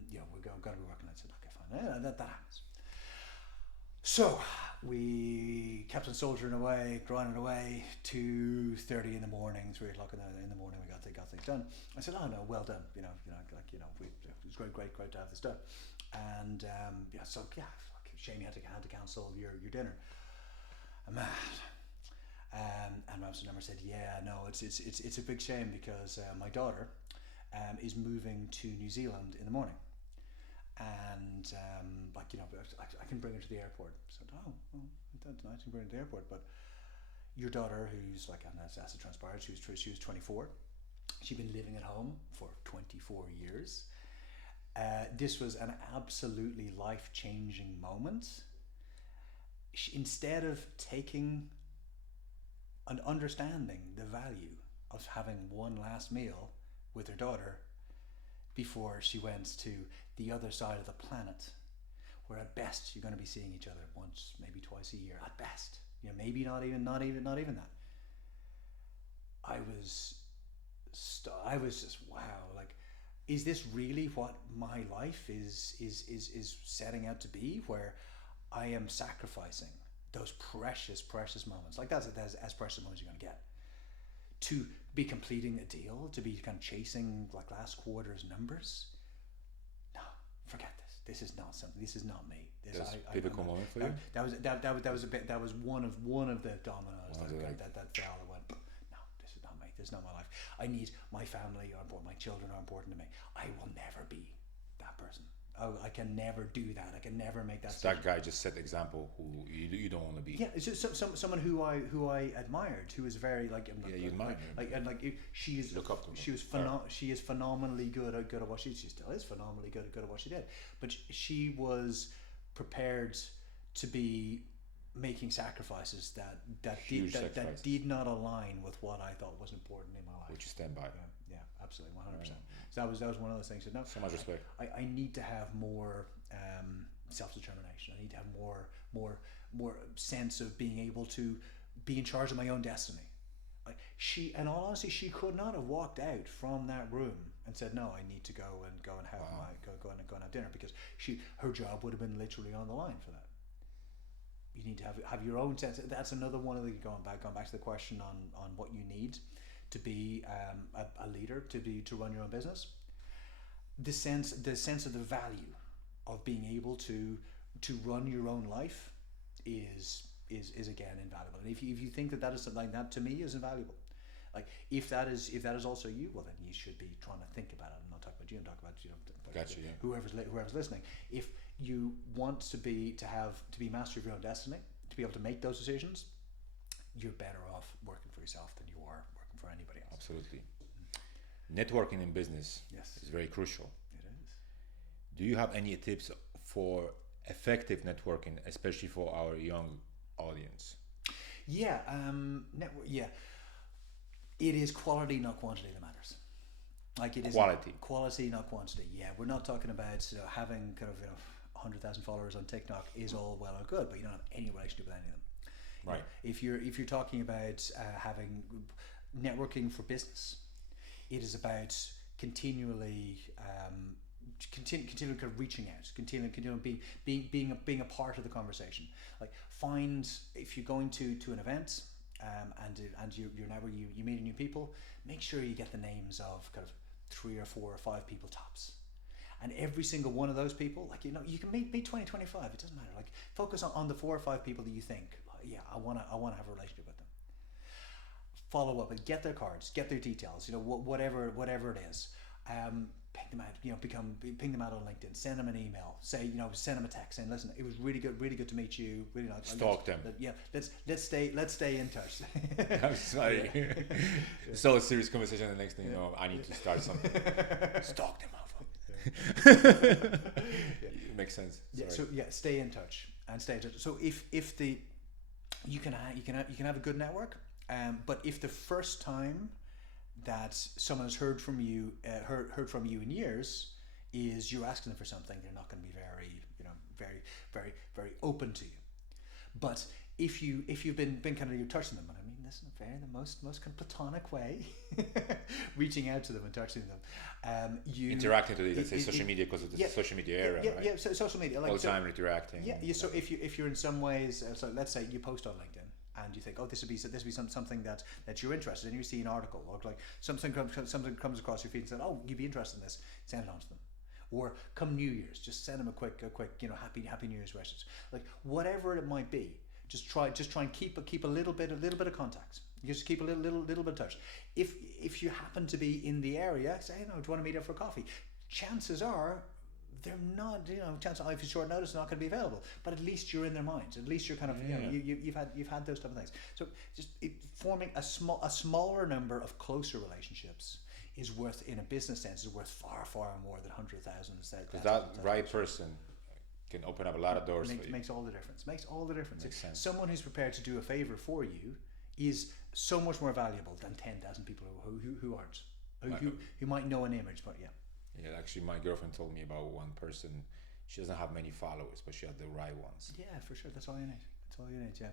You know, we're going to be working." I said, "Okay, fine, yeah, that happens." So we kept on soldiering away, grinding away. 2:30 in the morning, 3 o'clock in the morning, we got things done. I said, "Oh no, well done. It was great to have this done." And shame you had to cancel your dinner. I'm mad. And my opposite number said, "Yeah, no, it's a big shame because my daughter is moving to New Zealand in the morning, and I can bring her to the airport." I said, "Oh, well, that's nice. I can bring her to the airport, but your daughter, who's like, and as it transpired, she was 24. She'd been living at home for 24 years. This was an absolutely life-changing moment. Instead of taking and understanding the value of having one last meal with her daughter before she went to the other side of the planet, where at best you're going to be seeing each other once, maybe twice a year, at best. You know, maybe not even that. I was just, wow, like, is this really what my life is setting out to be, where I am sacrificing those precious moments, like that's as precious moments you're going to get, to be completing a deal, to be kind of chasing like last quarter's numbers? No, forget this. This is not something. This is not me. That's a pivotal moment for you. That was one of the dominoes that fell. That went, no, this is not me. This is not my life. I need my family are important. My children are important to me. I will never be that person. oh, I can never do that. I can never make that. So that guy just set the example who you don't want to be. Yeah, it's just someone who I admired, who was very like. You admired her. Like and like she is. Look up to her. She is phenomenally good at what she still is phenomenally good at what she did, but she was prepared to be making sacrifices that did not align with what I thought was important in my life. Which you stand by. Yeah, absolutely, 100%. So that was one of those things. So, no, so much respect. I need to have more self-determination. I need to have more sense of being able to be in charge of my own destiny. Like in all honesty, she could not have walked out from that room and said, "No, I need to go and have go and have dinner," because her job would have been literally on the line for that. You need to have your own sense. That's another one of the going back to the question on what you need to be a leader, to run your own business. The sense of the value of being able to run your own life is again invaluable. And if you think that is something that to me is invaluable, like if that is also you, well then you should be trying to think about it. I'm not talking about you. I'm talking about gotcha, yeah. whoever's listening. If you want to be master of your own destiny, to be able to make those decisions, you're better off working for yourself than you are working for anybody else. Absolutely. Networking in business is very crucial. It is. Do you have any tips for effective networking, especially for our young audience? Yeah, it is quality, not quantity, that matters. Like it is quality, not quantity. Yeah, we're not talking about having kind of 100,000 followers on TikTok is all well and good, but you don't have any relationship with any of them. Right. If you're talking about having networking for business, it is about continually kind of reaching out, continually being a part of the conversation. Like find, if you're going to an event and you're now where you meet new people, make sure you get the names of kind of 3 or 4 or 5 people tops. And every single one of those people, like, you can meet 20, 25, it doesn't matter. Like focus on the 4 or 5 people that you think, yeah, I want to have a relationship with them. Follow up and get their cards, get their details, whatever it is. Ping them out, ping them out on LinkedIn, send them an email, send them a text saying, listen, it was really good to meet you, really nice. Stalk them. Yeah, let's stay in touch. I'm sorry. So a serious conversation, the next thing you know, I need to start something. Stalk them, motherfucker. It makes sense. Sorry. Yeah, so stay in touch. So if you can have a good network, but if the first time that someone has heard from you in years is you're asking them for something, they're not going to be very open to you. But if you've been kind of you're touching them, and I mean this in the most kind of platonic way, reaching out to them and touching them, you interacting today. Let's say social media, because it's a social media era, right? Yeah, so social media, like all the time interacting. Yeah. So if you're in some ways, so let's say you post on LinkedIn. And you think, oh, this would be something that you're interested in. You see an article, or like something comes across your feed and said, oh, you'd be interested in this. Send it on to them. Or come New Year's, just send them a quick happy New Year's wishes. Like whatever it might be, just try and keep a little bit of contact. You just keep a little bit of touch. If you happen to be in the area, say, do you want to meet up for coffee? Chances are, they're not, chances are if it's short notice, they're not going to be available. But at least you're in their minds. At least you're kind of, you've had those type of things. So just forming a smaller number of closer relationships is worth, in a business sense, is worth far more than hundreds of thousands. Because that right person can open up a lot of doors for you. Makes all the difference. Makes all the difference. Makes sense. Someone who's prepared to do a favor for you is so much more valuable than 10,000 people who aren't, who might know an image, but yeah. Yeah, actually, my girlfriend told me about one person. She doesn't have many followers, but she had the right ones. Yeah, for sure. That's all you need. Yeah,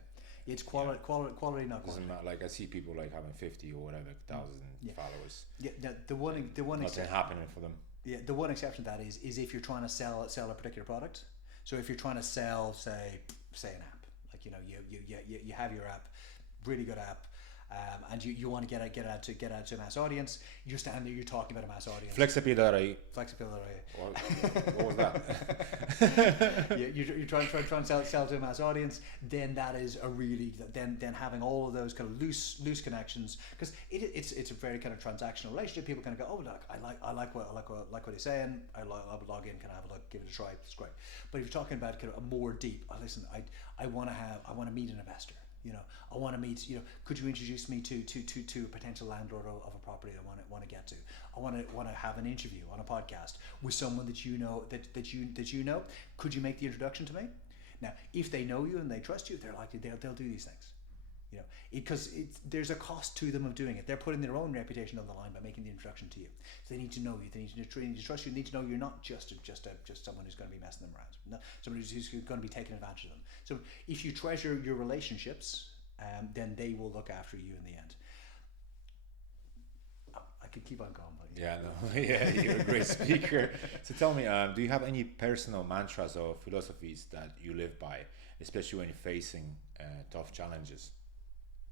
it's quality, not quantity. Doesn't matter. Like I see people like having 50 or whatever 1,000 followers. Yeah, the one nothing happening for them. Yeah, the one exception to that is if you're trying to sell a particular product. So if you're trying to sell, say an app, like you have your app, really good app. and you want to get out to a mass audience. You're standing there, you're talking about a mass audience. Flexibility. What was that? You're trying to sell to a mass audience. Then that is a really then having all of those kind of loose connections, because it's a very kind of transactional relationship. People kind of go, oh, look, I like what he's saying. I'll log in, can I have a look, give it a try. It's great. But if you're talking about kind of a more deep, listen, I want to meet an investor. I want to meet. Could you introduce me to a potential landlord of a property I want to get to? I want to have an interview on a podcast with someone that you know. Could you make the introduction to me? Now, if they know you and they trust you, they're likely they'll do these things. Because there's a cost to them of doing it. They're putting their own reputation on the line by making the introduction to you. So they need to know you. They need to trust you. They need to know you're not just someone who's going to be messing them around. Not somebody who's going to be taking advantage of them. So if you treasure your relationships, then they will look after you in the end. I could keep on going, but yeah, you're a great speaker. So tell me, do you have any personal mantras or philosophies that you live by, especially when you're facing tough challenges?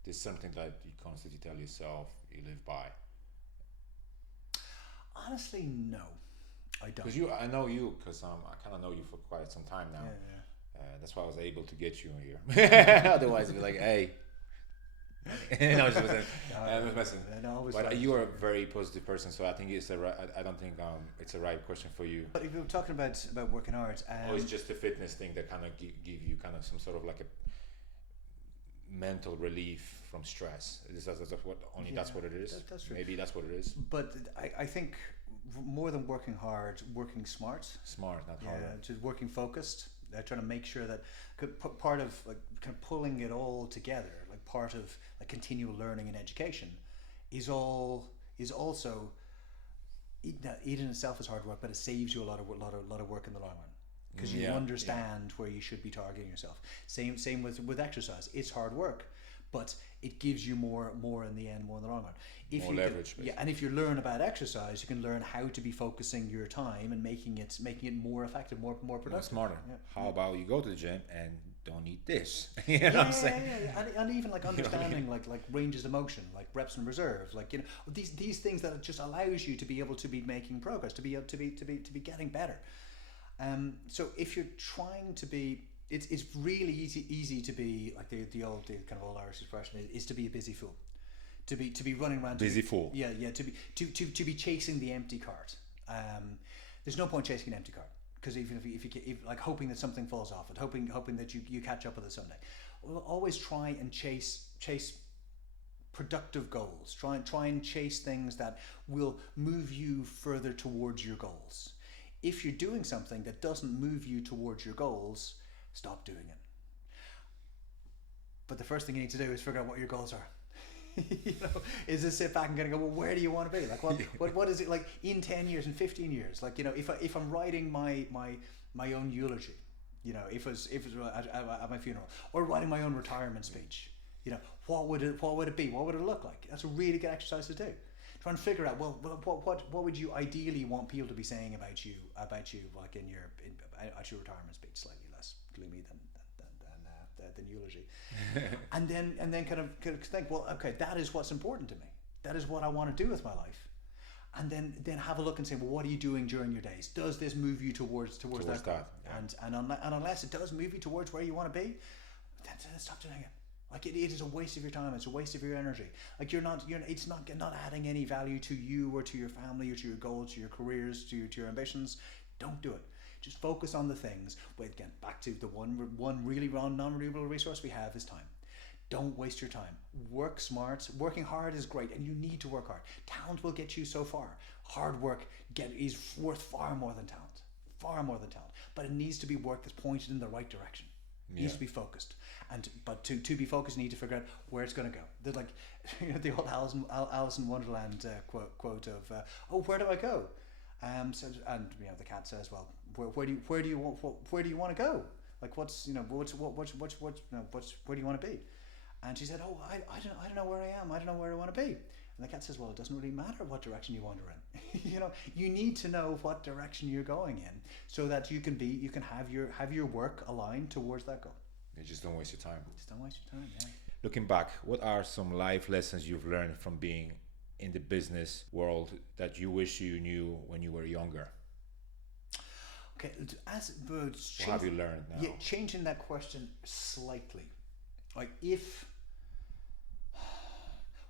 This is something that you constantly tell yourself you live by. Honestly, no, I don't. Because I know you, because I kind of know you for quite some time now. Yeah. That's why I was able to get you here. Otherwise, it'd be like, hey. No, just messing. But you are a very positive person, so I think I don't think it's a right question for you. But if you're talking about working hard, or it's just a fitness thing that kind of give you kind of some sort of like a mental relief from stress. That's what it is. That's true. Maybe that's what it is. But I think more than working hard, working smart, not hard. Just working focused. Trying to make sure that part of like kind of pulling it all together, like part of like continual learning and education, is also it in itself is hard work, but it saves you a lot of work in the long run, because you understand where you should be targeting yourself. Same with exercise. It's hard work, but it gives you more in the end, more in the long run. More leverage. And if you learn about exercise, you can learn how to be focusing your time and making it more effective, more productive, smarter. Yeah. How about you go to the gym and don't eat this? You know what I'm saying? And even like understanding like ranges of motion, like reps and reserve, like these things that just allows you to be able to be making progress, to be able to be getting better. So if you're trying to be, it's really easy to be like the kind of old Irish expression is to be a busy fool, to be running around fool. To be chasing the empty cart. There's no point chasing an empty cart, because even if like hoping that something falls off it, hoping that you catch up with it someday. We'll always try and chase productive goals. Try and chase things that will move you further towards your goals. If you're doing something that doesn't move you towards your goals, stop doing it. But the first thing you need to do is figure out what your goals are. Is to sit back and kind of go, well, where do you want to be? Like, what is it like in 10 years, in 15 years? Like, if I'm writing my own eulogy, if it was at my funeral, or writing my own retirement speech, what would it be? What would it look like? That's a really good exercise to do. Try and figure out, well, what would you ideally want people to be saying about you, like at your retirement speech, slightly less gloomy than eulogy, and then kind of think, well, okay, that is what's important to me. That is what I want to do with my life, and then have a look and say, well, what are you doing during your days? Does this move you towards that goal? Yeah. And unless it does move you towards where you want to be, then stop doing it. Like it is a waste of your time. It's a waste of your energy. Like it's not adding any value to you or to your family or to your goals, to your careers, to your ambitions. Don't do it. Just focus on the things. Again, back to the one really non-renewable resource we have is time. Don't waste your time. Work smart. Working hard is great, and you need to work hard. Talent will get you so far. Hard work is worth far more than talent. Far more than talent. But it needs to be work that's pointed in the right direction. It needs to be focused. But to be focused, you need to figure out where it's going to go. There's like the old Alice in Wonderland quote of, where do I go? The cat says, well, where do you want to go? Like where do you want to be? And she said, oh, I don't know where I am. I don't know where I want to be. And the cat says, well, it doesn't really matter what direction you wander in. You need to know what direction you're going in, so that you can have your work aligned towards that goal. You just don't waste your time. Yeah. Looking back, what are some life lessons you've learned from being in the business world that you wish you knew when you were younger? Okay, What have you learned now? Yeah, changing that question slightly. Like,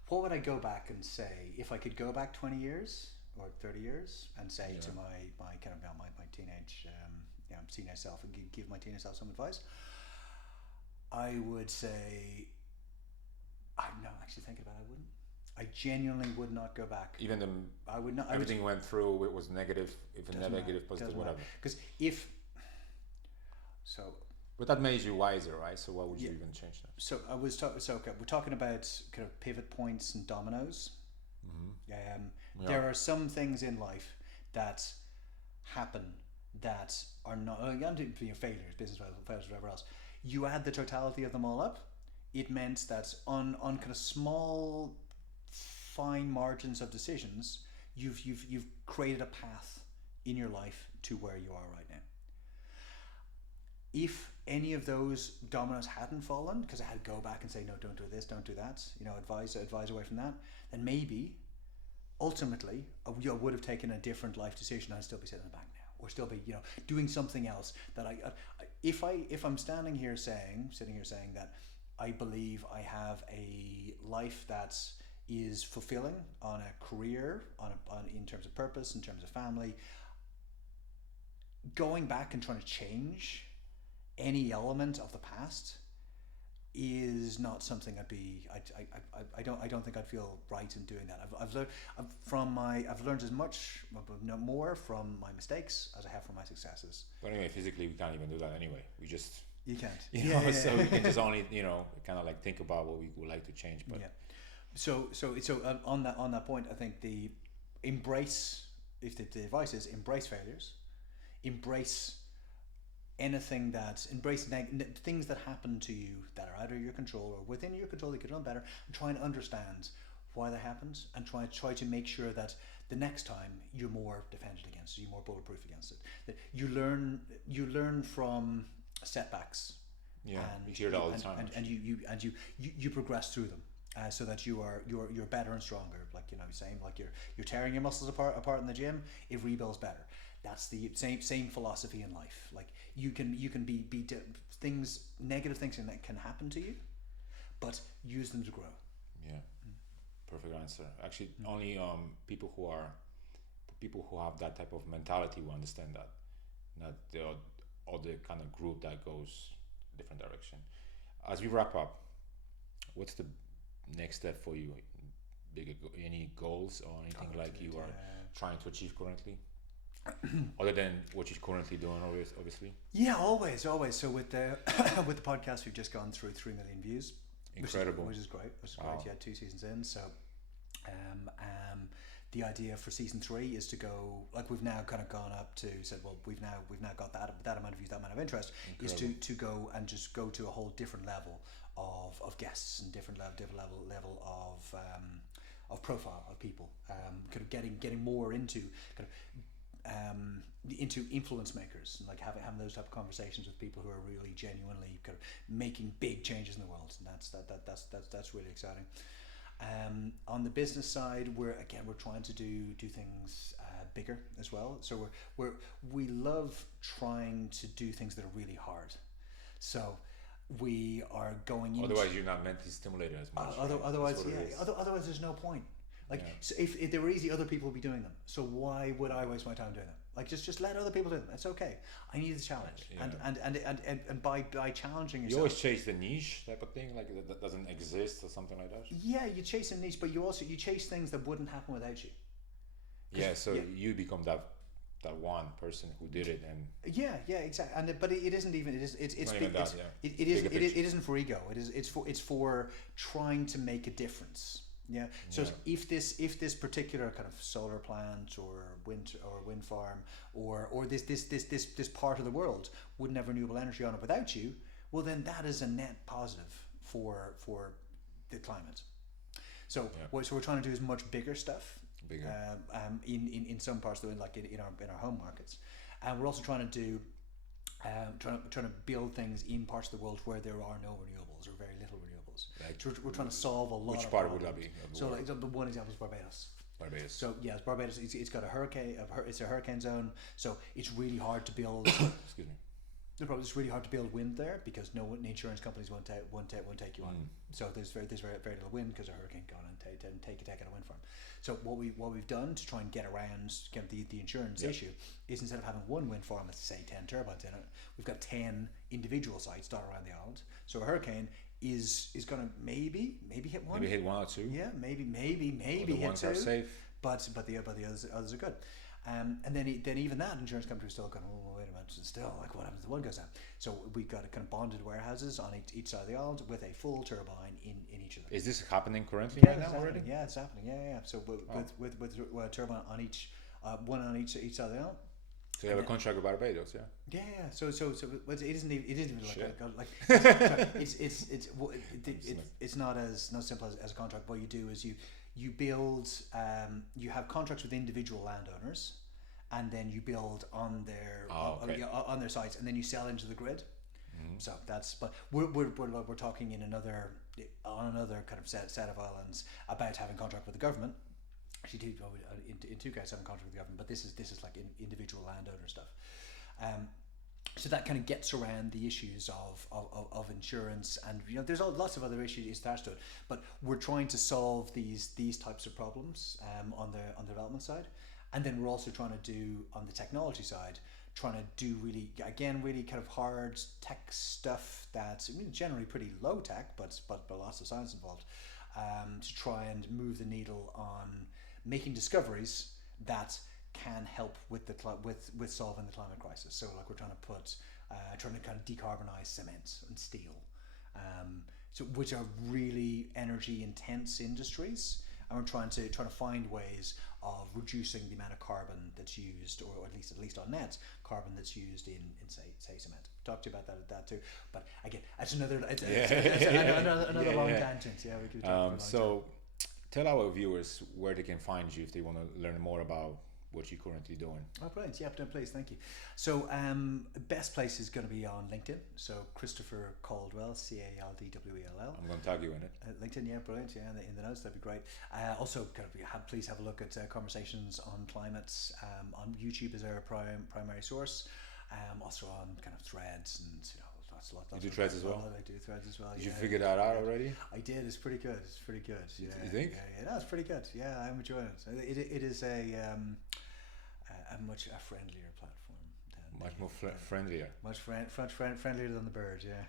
what would I go back and say if I could go back 20 years or 30 years and say to my kind of my teenage teenage self, and give my teenage self some advice? I would say, I'm not actually thinking about it, I wouldn't. I genuinely would not go back. Even the I would not. everything went through, it was negative, if a negative, positive, whatever. Because But that made you wiser, right? So why would you even change that? So I was talking. So okay, we're talking about kind of pivot points and dominoes. There are some things in life that happen that are not failures, business failures, whatever else. You add the totality of them all up, it meant that on kind of small, fine margins of decisions, you've created a path in your life to where you are right now. If any of those dominoes hadn't fallen, because I had to go back and say, no, don't do this, don't do that, advise away from that, then maybe ultimately I would have taken a different life decision. I'd still be sitting in the back now, or still be doing something else that if I'm sitting here saying that I believe I have a life that is fulfilling on a career, on in terms of purpose, in terms of family, going back and trying to change any element of the past is not something I don't think I'd feel right in doing that. I've learned as much, more from my mistakes as I have from my successes. But anyway, physically we can't even do that anyway. We just you can't. So we can just only kind of like think about what we would like to change. But so on that point, I think the embrace, if the advice is embrace failures, embrace things that happen to you that are out of your control or within your control that you could have done better, and try and understand why that happens, and try to make sure that the next time you're more defended against it, you're more bulletproof against it. That you learn from setbacks. Yeah, you hear it all the time. And you progress through them. So that you're better and stronger, like saying like you're tearing your muscles apart in the gym, it rebuilds better. That's the same philosophy in life. Like you can be things, negative things that can happen to you, but use them to grow. Yeah, perfect answer. Actually, only people who have that type of mentality will understand that, not the other kind of group that goes a different direction. As we wrap up, what's the next step for you? Any goals or anything you are trying to achieve currently? Other than what you're currently doing, obviously. Yeah, always. So with the with the podcast, we've just gone through 3 million views. Incredible. Which is great. Wow. Yeah, 2 seasons in. So, the idea for season 3 is to go, like we've now kind of gone up to said, well, we've now got that amount of views, that amount of interest. Incredible. Is to go and just go to a whole different level of guests and different level of profile of people. Kind of getting more into kind of. Into influence makers, and like having those type of conversations with people who are really genuinely kind of making big changes in the world, and that's really exciting. On the business side, we're trying to do things bigger as well. So we love trying to do things that are really hard. So we are going. Otherwise, you're not mentally stimulated as much. Otherwise, there's no point. Like, so if they were easy, other people would be doing them. So why would I waste my time doing them? Like, just let other people do them. It's okay. I need a challenge, and by challenging yourself, you always chase the niche type of thing, like that doesn't exist or something like that. Yeah, you chase a niche, but you chase things that wouldn't happen without you. Yeah, so you become that one person who did it, and yeah, exactly. But it isn't even. It isn't for ego. It's for trying to make a difference. Yeah. So if this particular kind of solar plant or wind farm or this part of the world wouldn't have renewable energy on it without you, well then that is a net positive for the climate. So what we're trying to do is much bigger stuff. In some parts of the world, like in our home markets, and we're also trying to do trying to build things in parts of the world where there are no renewables or very little renewables. renewables. So we're trying to solve a lot. Which of part problems. would that be? So like the one example is Barbados. Barbados. So yes, Barbados. It's got a hurricane. It's a hurricane zone. So it's really hard to build. Excuse me. The problem is it's really hard to build wind there because no insurance companies won't take you on. So there's very little wind because a hurricane can take out a wind farm. So what we've done to try and get around the insurance issue is instead of having one wind farm with say 10 turbines in it, we've got 10 individual sites dotted around the island. So a hurricane is going to maybe hit one. Maybe hit one or two. Yeah, maybe the hit ones two. are safe. But the others are good. And then even that insurance company is still going, oh, wait a minute, still, like, what happens if the one goes down? So we've got kind of bonded warehouses on each side of the island with a full turbine in each of them. Is this happening currently Yeah, right now it's already? happening. Yeah, it's happening. Yeah. So with a turbine on each, one on each side of the island. So you have a contract with Barbados, yeah? Yeah. So it isn't even like it's not simple as a contract. What you do is you build you have contracts with individual landowners, and then you build on their on their sites, and then you sell into the grid. So that's, but we're talking on another kind of set of islands about having contract with the government. Actually, in two cases having contract with the government, but this is like individual landowner stuff. So that kind of gets around the issues of insurance, and there's lots of other issues attached to it. But we're trying to solve these types of problems on the development side, and then we're also trying to do on the technology side, trying to do really kind of hard tech stuff that's generally pretty low tech, but lots of science involved, to try and move the needle on making discoveries that can help with with solving the climate crisis. So like we're trying to kind of decarbonize cement and steel, so which are really energy intense industries, and we're trying to find ways of reducing the amount of carbon that's used, or at least on net carbon that's used in say cement. Talk to you about that too. But again, that's another long tangent. Yeah, we could talk so tell our viewers where they can find you if they want to learn more about what you're currently doing. Oh, brilliant. Yeah, please, thank you. So best place is going to be on LinkedIn. So Christopher Caldwell, Caldwell. I'm going to tag you in it. LinkedIn, yeah, brilliant. Yeah, in the notes, that'd be great. Also, please have a look at conversations on climate on YouTube as our primary source. Also on kind of threads and lots. You do threads as well? I do threads as well. Did you figure that out already? I did. It's pretty good. Yeah, you think? Yeah, no, it's pretty good. Yeah, I'm enjoying it. It is a much friendlier platform. Much more friendlier. Much friendlier than the bird. Yeah.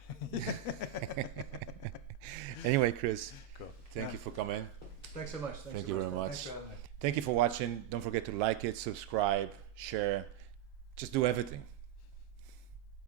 Anyway, Chris. Cool. Thank you for coming. Thanks so much. Thank you very much. Thank you for watching. Don't forget to like it, subscribe, share. Just do everything.